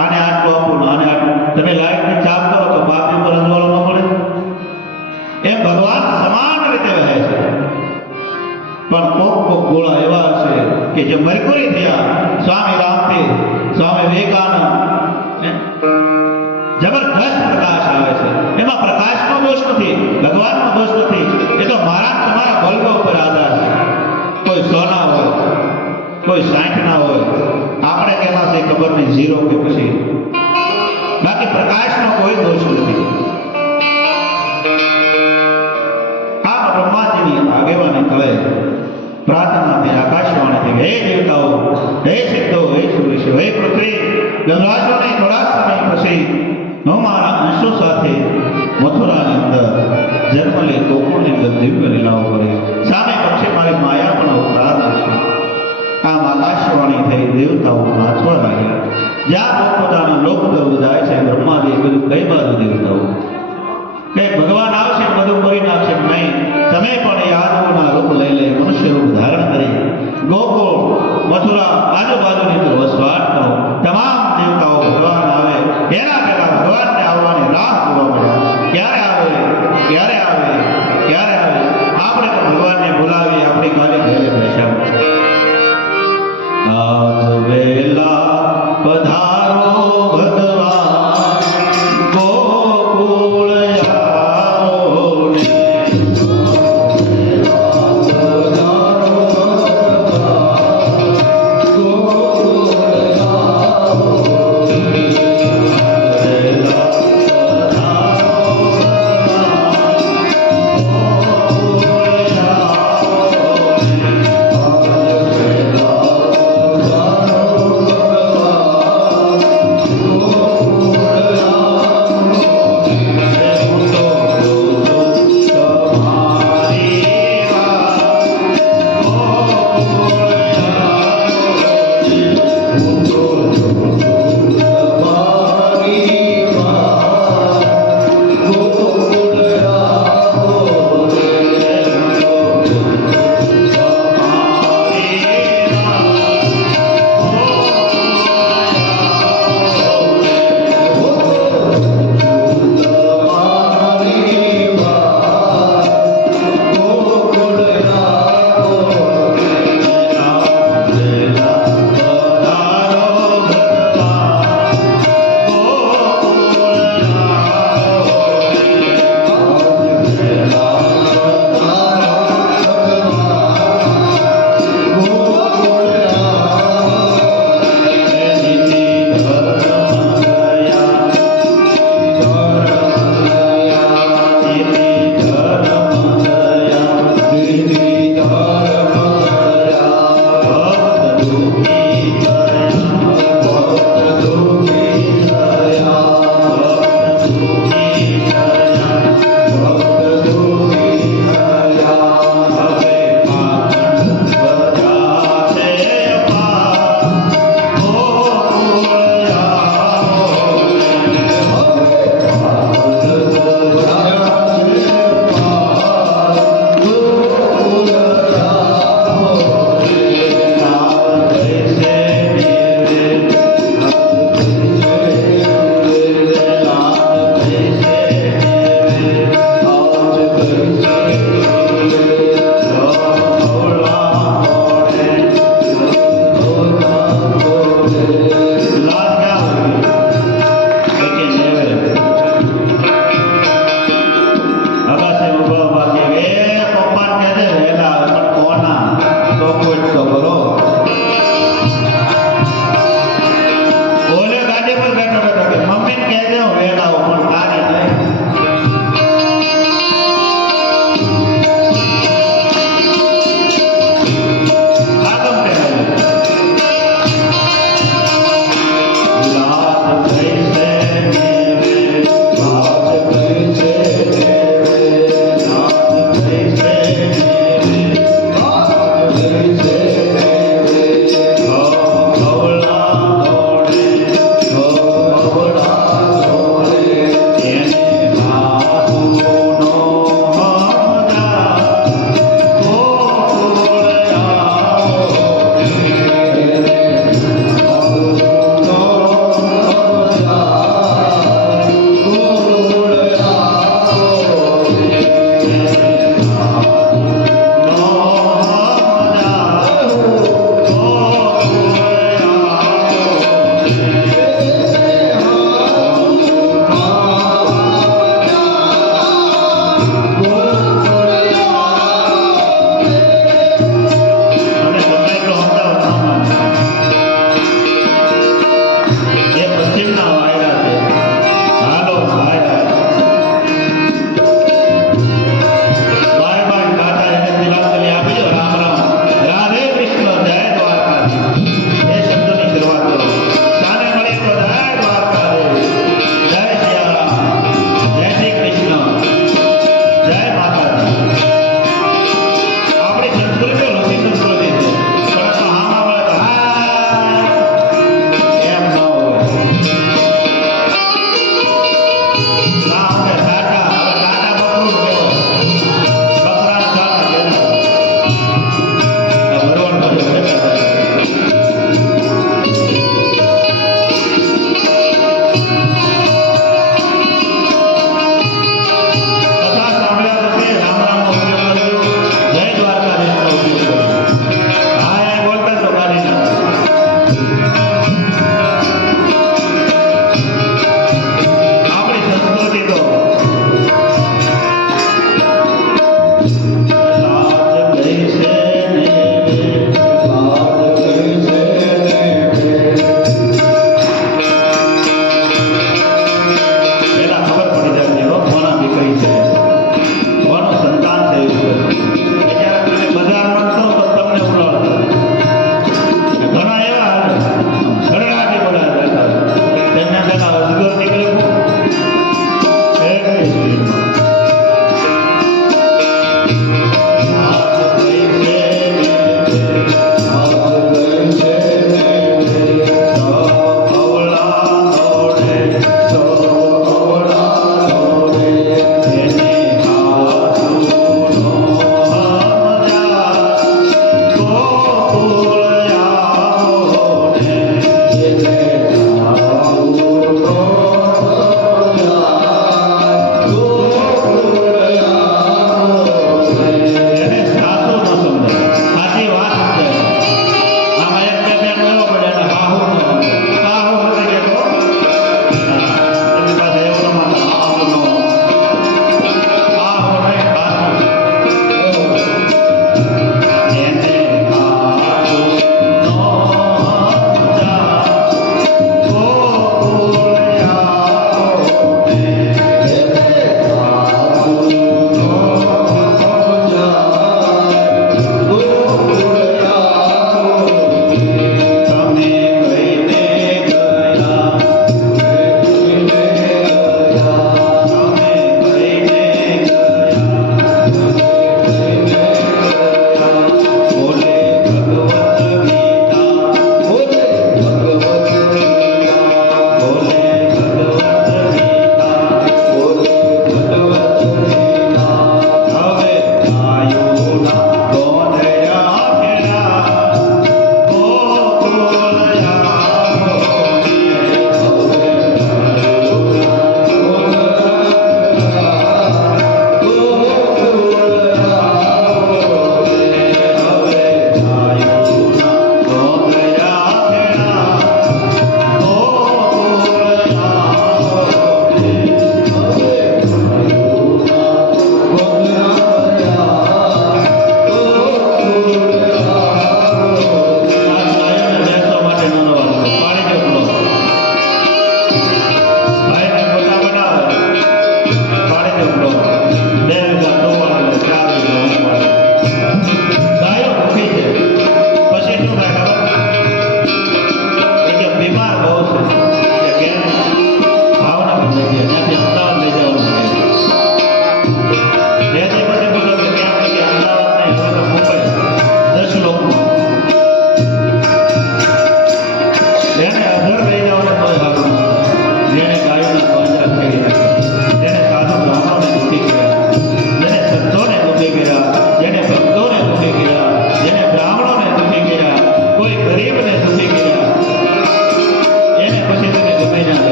આને આટલું આપવું આને આટલું. તમે લાઈટની ચાપ કરો તો બાકી ઉપર અજવાળો ન પડે. એમ ભગવાન સમાન રીતે વહે છે. પણ કોક ગોળા એવા છે કે જે મરકુરી થયા, સ્વામી રામદેવ, સ્વામી વિવેકાનંદ, જબરદસ્ત પ્રકાશ આવે છે. એમાં પ્રકાશનો દોષ નથી, ભગવાનનો દોષ નથી. એ તો મારા તમારા બલ્બ ઉપર આધાર છે. કોઈ સોના હોય, કોઈ 60 ના હોય, આપણે કેમાં છે ખબર નહીં, 0 કે પછી. બાકી પ્રકાશનો કોઈ દોષ નથી. આ બ્રહ્માજીની આગેવાની તળે પ્રાર્થનાથી આકાશવાણીથી હે દેવતાઓ, હે સિદ્ધો, હે સુરેશો, હે પૃથ્વી, ગંગાજોને થોડા સમય પછી હું મારા અંશો સાથે મથુરાની અંદર જન્મ લે, ગોકુળની અંદર દિવ્ય લીલાઓ કરે. સામે પક્ષે મારી માયા પણ અવતાર છે. આમ આકાશવાણી થઈ દેવતાઓ નાચવા લાગ્યા. જ્યાં પોતપોતાના લોક તરફ જાય છે બ્રહ્માજી બધું કઈ બાજુ દેવતાઓ કે ભગવાન આવશે બધું કરી નાખશે. નહીં, તમે પણ એ આદિના રૂપ લઈ લે, મનુષ્ય રૂપ ધારણ કરી ગોકુળ મથુરા આજુબાજુની અંદર વસવાટ કરો. તમામ દેવતાઓ ભગવાન આવે એના પહેલા ભગવાનને આવવાની રાહ જોવા મળ્યા. ક્યારે આવે, ક્યારે આવે, ક્યારે આવે. આપણે પણ ભગવાનને બોલાવી આપણી કાલે ઘરે બેસાડો. આજ વેલા પધારો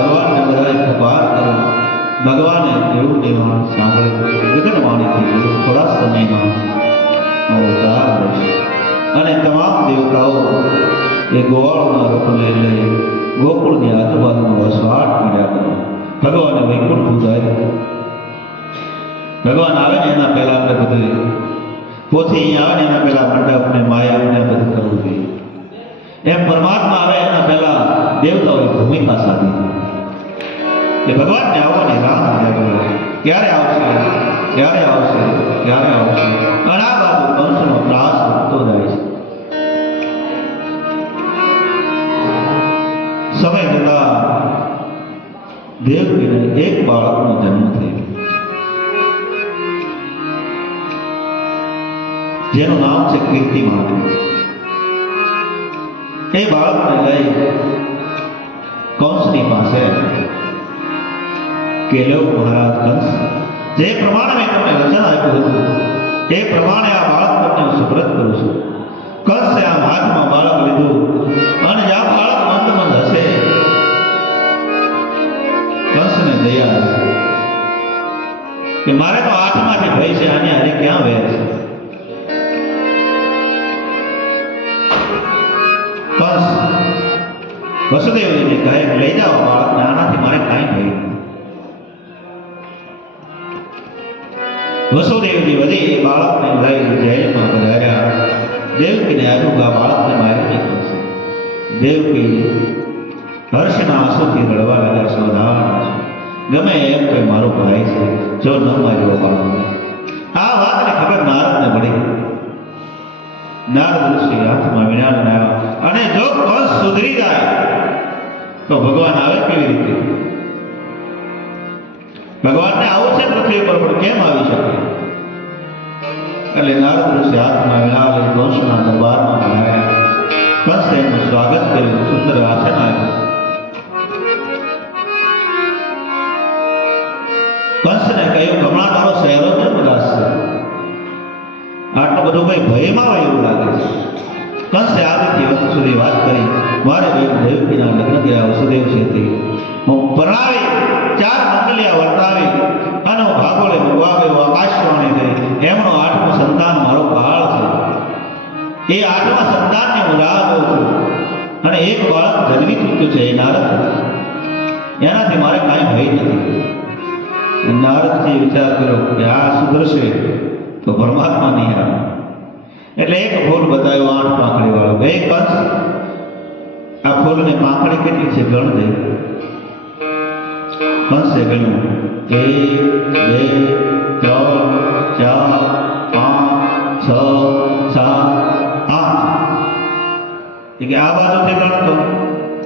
ભગવાનને બધાએ પુકાર કર્યો. ભગવાને દેવની વાત સાંભળી વિઘ્નવાણી થઈ ગઈ. થોડા સમયમાં અવતાર લેશે અને તમામ દેવતાઓ એ ગોવાળના રૂપને લઈ ગોકુળની આજુબાજુનો વસવાટ કર્યા કરે. ભગવાને વૈકુંઠ ઉદાર્યું. ભગવાન આવે ને એના પહેલા આપણે બધું પોથી અહીંયા આવે ને એના પહેલા મંડપને માયાને બધું કરવું જોઈએ. એમ પરમાત્મા આવે એના પહેલા દેવતાઓએ ભૂમિકા સાધી કે ભગવાનને આવવાની રાહ જોઈ. ક્યારે આવશે, ક્યારે આવશે, ક્યારે આવશે? અને આ બાજુ કંસનો ત્રાસ વધતો જાય છે. સમય જતા દેવકીને એક બાળકનો જન્મ થયો જેનું નામ છે કીર્તિમાન. એ બાળકને લઈ કંસની પાસે કેલવ મહારાજ કંસ જે પ્રમાણે મેં તમને વચન આપ્યું હતું એ પ્રમાણે આ બાળક પ્રત્યે હું સુબ્રત કરું છું. કંસે આમ હાથમાં બાળક લીધું અને જ્યાં બાળક મંદ હશે કંસને દયા આવી કે મારે તો આઠમાંથી ભય છે, આને આજે ક્યાં વેર છે? કંસ વસુદેવજીને કહે કે લઈ જાઓ બાળકને, આનાથી મારે કાંઈ ભય નથી. વસુદેવજી વધી એ બાળકને લઈ જેલમાં પધાર્યા. દેવકીને આવ્યું કે આ બાળકને મારી નીકળશે. દેવકી હર્ષના આંસુથી રડવા લાગ્યા. સાવધાન ગમે એમ કે મારો ભાઈ છે, જો ન માર્યો બાળકને. આ વાતને ખબર નારદને પડી. નારદ ઋષિ હાથમાં વીણા આવ્યા અને જો કંસ સુધરી જાય તો ભગવાન આવે કેવી રીતે? ભગવાનને આવું છે પૃથ્વી પર, પણ કેમ આવી શકે? એટલે નારદ ઋષિ હાથમાં વીણા લઈ કંસના દરબારમાં આવ્યા. કંસે એનું સ્વાગત કર્યું, સુંદર આસન આપ્યું. કંસને કહ્યું હમણાં તારો શહેરો કેમ ઉદાસ છે? આટલું બધું કઈ ભયમાં હોય એવું લાગે છે. કંસે આવી વખત સુધી વાત કરી. મારે દેવકીના લગ્ન ગયા વસુદેવ છે હું પરણાવી 4 મંગલિયા વર્તાવી અને હું ભાગોળે મૂકવા ગયો. આકાશવાણી થઈ એમનો 8મું સંતાન મારો કાળ છે. એ 8મા સંતાનની હું રાહ જોઉં છું અને એક બાળક જન્મી ચૂક્યું છે. એ નારદ એનાથી મારે કાંઈ ભય નથી. નારદજી વિચાર કર્યો કે આ સુધરશે તો પરમાત્મા નહીં આવે. એટલે એક ફૂલ બતાવ્યો 8 પાંખડી વાળો. બે કંસ આ ફૂલની પાંખડી કેટલી છે ગણ દે. કંસે ગણ્યું 1 2 3 4 5 6 7 8. કે આ બાજુથી ગણતો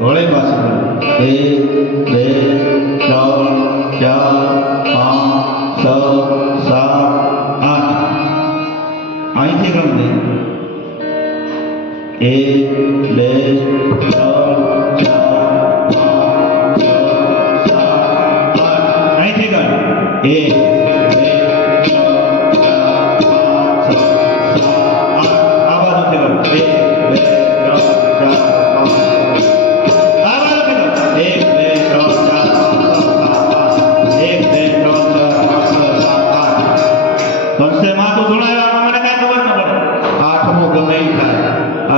વળે પાસે 1 2 3 4 5 6 7 8. અહીંથી ગણ દે 1 2 3 4 5 6 7 8. અહીંથી ગણ 1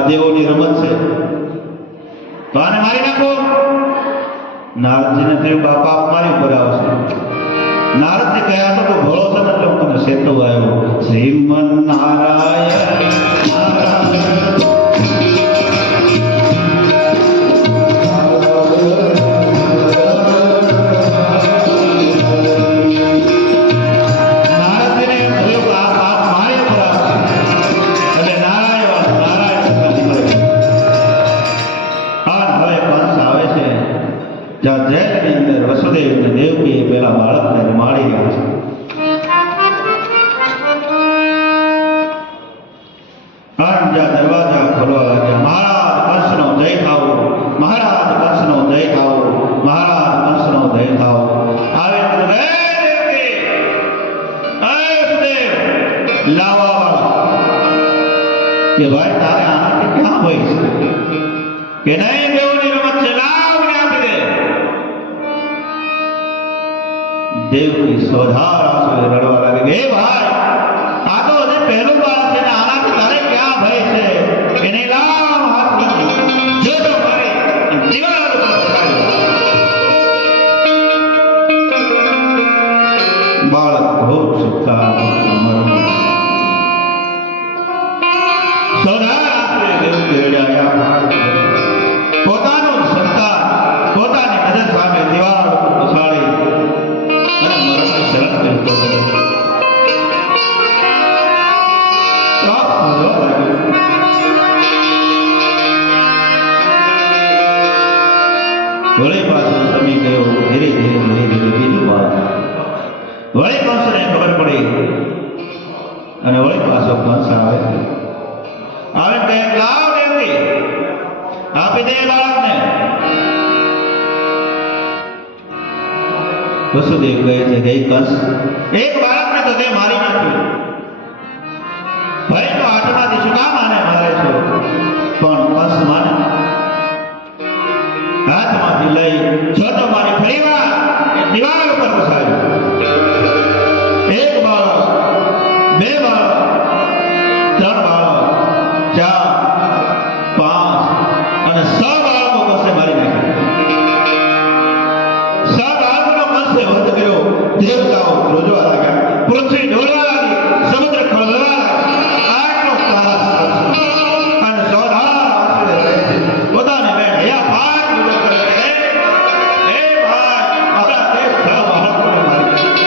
દેવોની રમત છે તો આને મારી નાખો. નારદજીને થયું કે આ પાપ મારી ઉપર આવશે. નારદજી કહ્યા તો ભળો છે ને એટલે હું તમને સેતવવા આવ્યો. શ્રીમન નારાયણ વસુદેવ અને દેવકી પેલા બાળકને રમાડી રહ્યા છે. દરવાજા ખોલવા લાગ્યા. મહારાજ કંસનો જય થાઓ, મહારાજ કંસનો જય થાઓ, મહારાજ કંસનો જય થાઓ. આવે લાવા કે ભાઈ તારે આનાથી ક્યાં હોય છે કે નહીં? દેવોની રમત છે, લાવ ને આપી દે. દેવકી સ્વધાર આંસુએ રડવા લાગી. હે ભાઈ, આ તો હજી પહેલું બાળક છે ને આનાથી તારે ક્યાં ભય છે? એને લાવ હાથ મૂકી. જો તો મારે દિવાલ ઉપર ચડાવ્યો. બાળક ભોગ સુખતા મરણ. સ્વધાર આંસુએ દેવકી રડ્યા. ભાઈ પોતાનું સંતાન પોતાની નજર સામે દિવાલ ઉપર ઉછાળી અને મરણને શરણ કરતો હતો. શ્વાસ ભરવા લાગ્યો. વળી પાછો સમય ગયો. ધીરે ધીરે બીજું બાળક. વળી કંસને ખબર પડી અને વળી પાછો કંસ આવે કહે, લાવ દેવકી, આપી દે બાળકને. વસુદેવ કહે છે કે કંસ, એક બાળકને તો તે મારી નાખ્યું. ભાઈ તો આઠમાંથી શું કામ આને મારે છો? પણ કંસ માને. હાથમાંથી લઈ છોટો મારી ફરીવાર દિવાલ ઉપર બસાવ્યો. એક બાળક, બે બાળક, ત્રણ બાળક, ચાર, પાંચ અને 6 બાળકો કંસે મારી નાખ્યા. 6 બાળકોનો કંસે વધ કર્યો. દેવતાઓ ધ્રુજવા લાગ્યા, પૃથ્વી ડોલવા લાગી, સમુદ્ર ખળવા લાગ્યો. આટલો ત્રાસ અને સોધાર આંસુએ રહે છે. પોતાને બેન હૈયા ભાગ પૂજો કરે છે. હે ભાઈ, મારા તે 6 બાળકોને મારી નાખ્યા.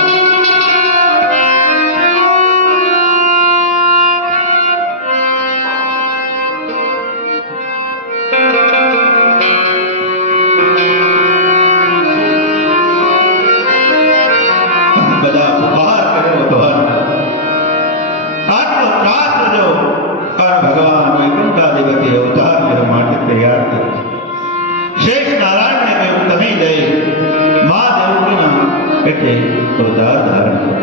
બધા ઉપહાર કર્યો ભગવાન. આટલો ત્રાસ રહ્યો કારણ ભગવાન વૈકુંઠાધિપતિ અવતાર કરવા માટે તૈયાર થયો. શેષ નારાયણને કહ્યું, તમે જઈ મા દેવકીના પેટે અવતાર ધારણ કરો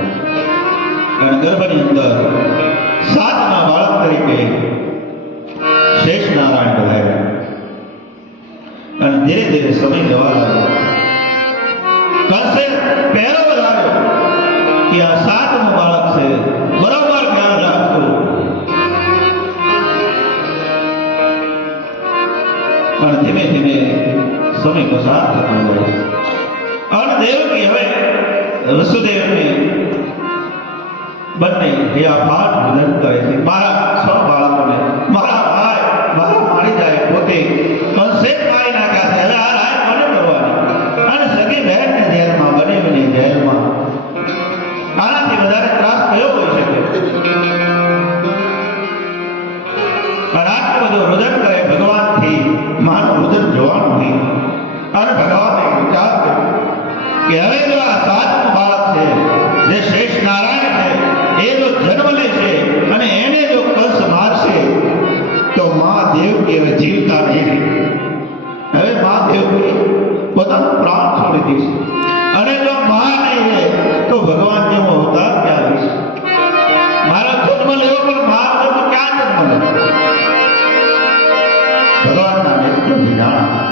અને ગર્ભની અંદર 7મા બાળક તરીકે શેષ નારાયણ બધાયા. અને ધીરે ધીરે સમય જવા લાગ્યો. કંસે પહેરો વધાર્યો કે આ 7મું બાળક છે, બરોબર ધ્યાન રાખજો. અને ધીમે ધીમે સમય પસાર થતો જાય. અને દેવકી હવે વસુદેવને બંને હૈયાભાટ વિનંતી કરે છે, મારા 6 બાળકોને મારા ભાઈ મારા મારી જાય પોતે કંસે મારી નાખ્યા છે. હવે આ રાય કોને કરવાની? અને સગી બહેનને જેલમાં બનેવીને જેલમાં. આનાથી વધારે ત્રાસ કયો હોઈ શકે? અને આટલું બધું રુદન કરે ભગવાનથી માનું રુદન જોવાનું નહીં. અને ભગવાને વિચાર કર્યો કે હવે જો આ 7મું બાળક છે જે શેષ નારાયણ છે એ જો જન્મ લે છે અને એને જો કંસ મારશે તો મા દેવકી હવે જીવતા નહીં. હવે મા દેવકી પોતાનો પ્રાણ છોડી દેશે. અને જો મા નહીં રહે તો ભગવાન જેવો અવતાર ક્યાં રહેશે? મારા જન્મ લેવો પણ મા છે તો ક્યાં જન્મ લે? ભગવાનના નેત્ર વિજાણા.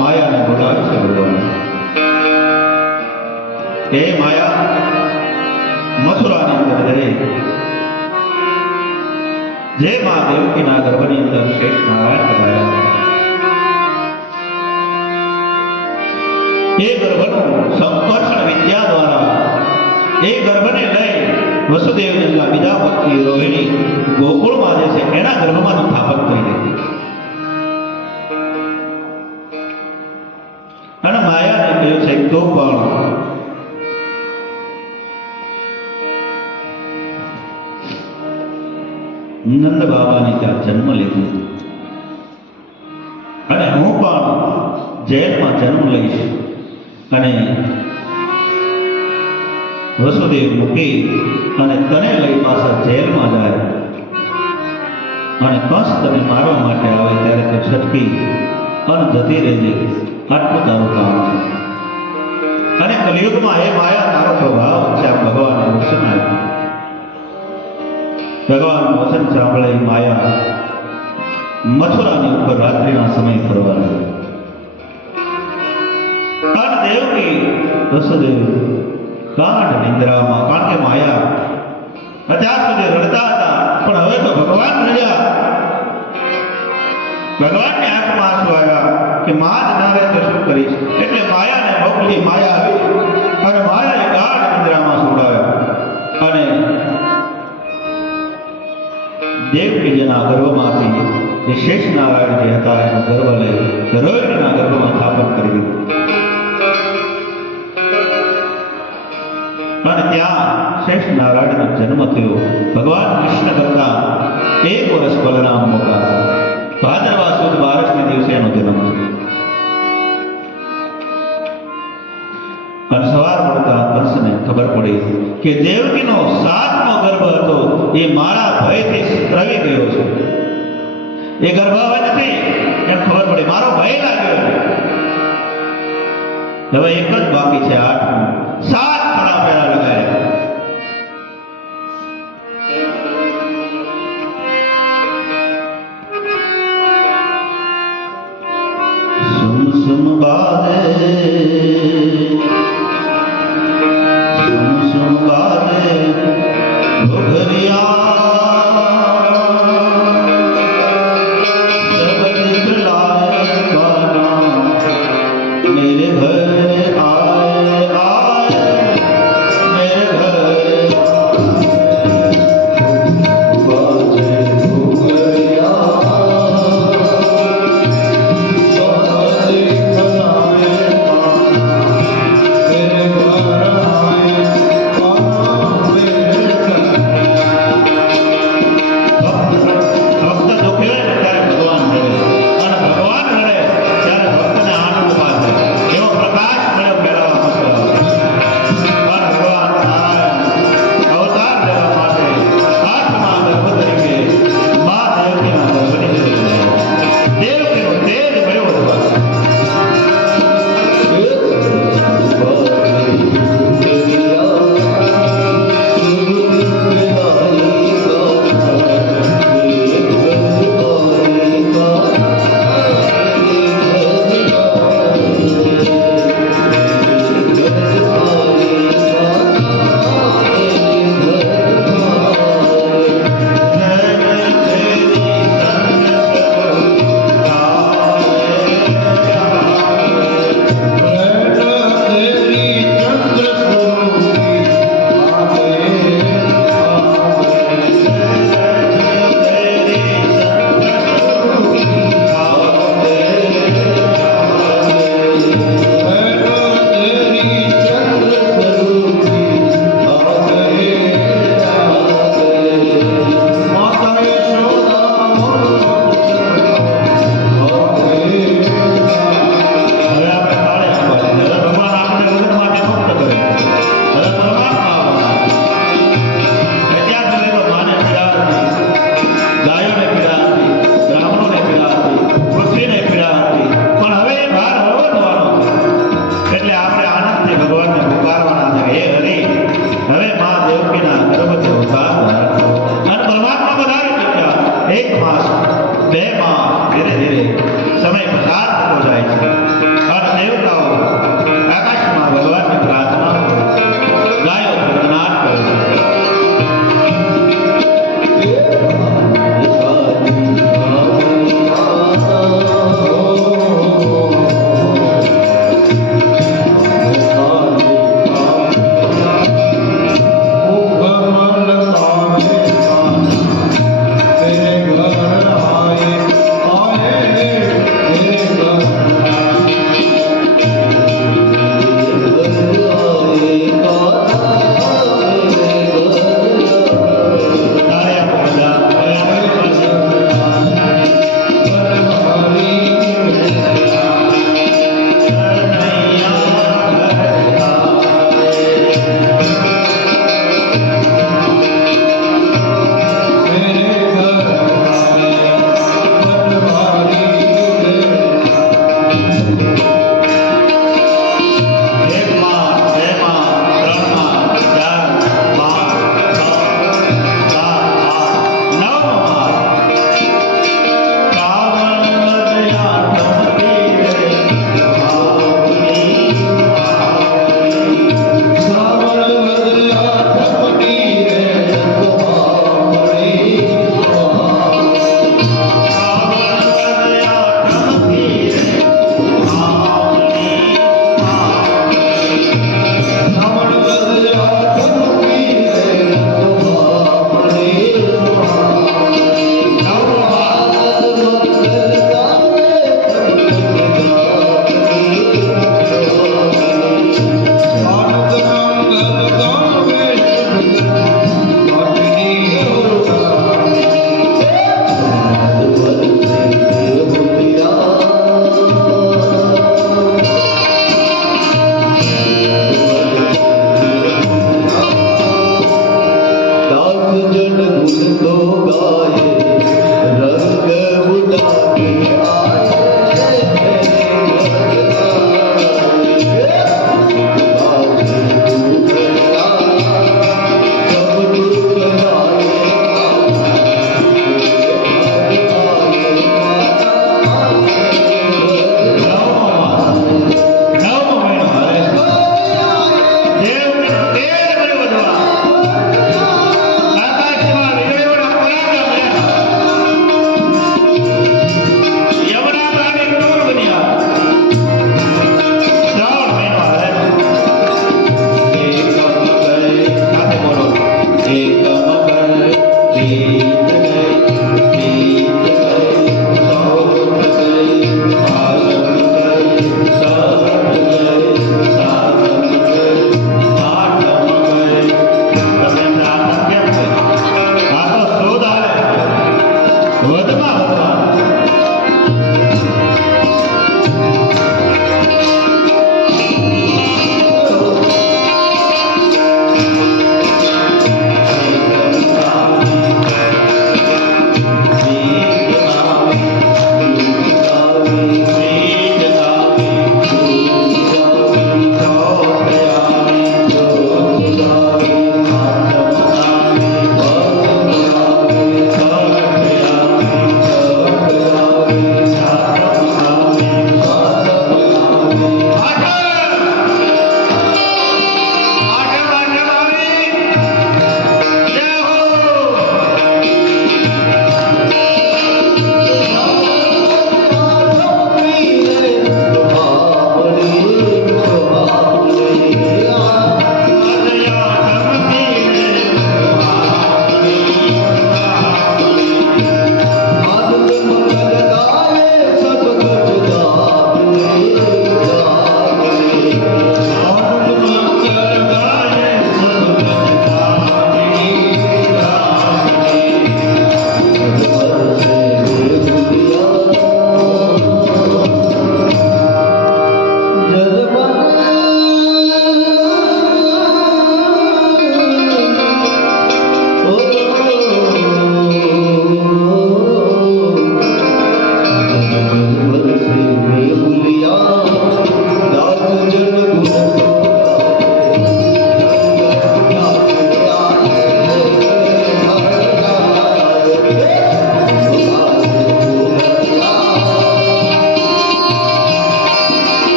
માયાને બોલાવે છે ભગવાન. હે માયા, મથુરાની અંદર રહે જે મા દેવકીના ગર્ભની અંદર શેષ નારાયણ પધાર્યા. એ ગર્ભનું સંકર્ષણ વિદ્યા દ્વારા એ ગર્ભને લઈ વસુદેવના બીજા પત્ની રોહિણી ગોકુળમાં જે છે એના ગર્ભમાં સ્થાપન કરી દીધી. અને માયાને કહ્યું છે તો પણ નંદ બાબાની ત્યાં જન્મ લીધો અને હું પણ જેલમાં જન્મ લઈશ અને વસુદેવ મૂકી અને તને લઈ પાછા જેલમાં જાય અને કંસ તને મારવા માટે આવે ત્યારે તે છટકી અને જતી રહેજે. આટલું તારું કામ છે. અને કલિયુગમાં એ માયા તારો પ્રભાવ છે. આ ભગવાને વચન આપ્યું. ભગવાનનું વચન સાંભળે માયા મથુરાની ઉપર રાત્રિના સમય ફરવા લાગી. અને દેવકી વસુદેવ ગાઢ નિંદ્રામાં, કારણ કે માયા અત્યાર સુધી રડતા હતા, પણ હવે તો ભગવાન રડ્યા. ભગવાનની આંખમાં આંસુ આવ્યા કે માં જ ના રહે તો શું કરીશ. એટલે માયાને મોકલી. માયા આવી અને માયાએ ગાઢ નિંદ્રામાં સુવડાવ્યા અને દેવકીજીના ગર્ભમાંથી જે શેષ નારાયણ જે હતા એનો ગર્ભ લઈ રોહિણીના ગર્ભમાં સ્થાપન કરી દીધું. અને ત્યાં શેષ નારાયણનો જન્મ થયો. ભગવાન કૃષ્ણ કરતા 1 વર્ષ બલરામ મોટા હતા. ભાદરવા સુદ 12ને દિવસે એનો જન્મ થયો. અને સવાર પડતા કંસને ખબર પડી કે દેવકીનો 7મો ગર્ભ હતો એ મારા ભયથી સ્ત્રવી ગયો છે. એ ગર્ભ હવે નથી એમ ખબર પડી. મારો ભય લાગ્યો. હવે એક જ બાકી છે 8મું. 7 ખડા પેલા લગાયા. Sum sum બાદે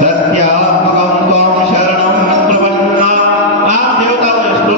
સત્યાત્મકં ત્વં શરણં Prapanna. આ દેવતાઓએ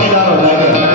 ચોકીદારો જાગે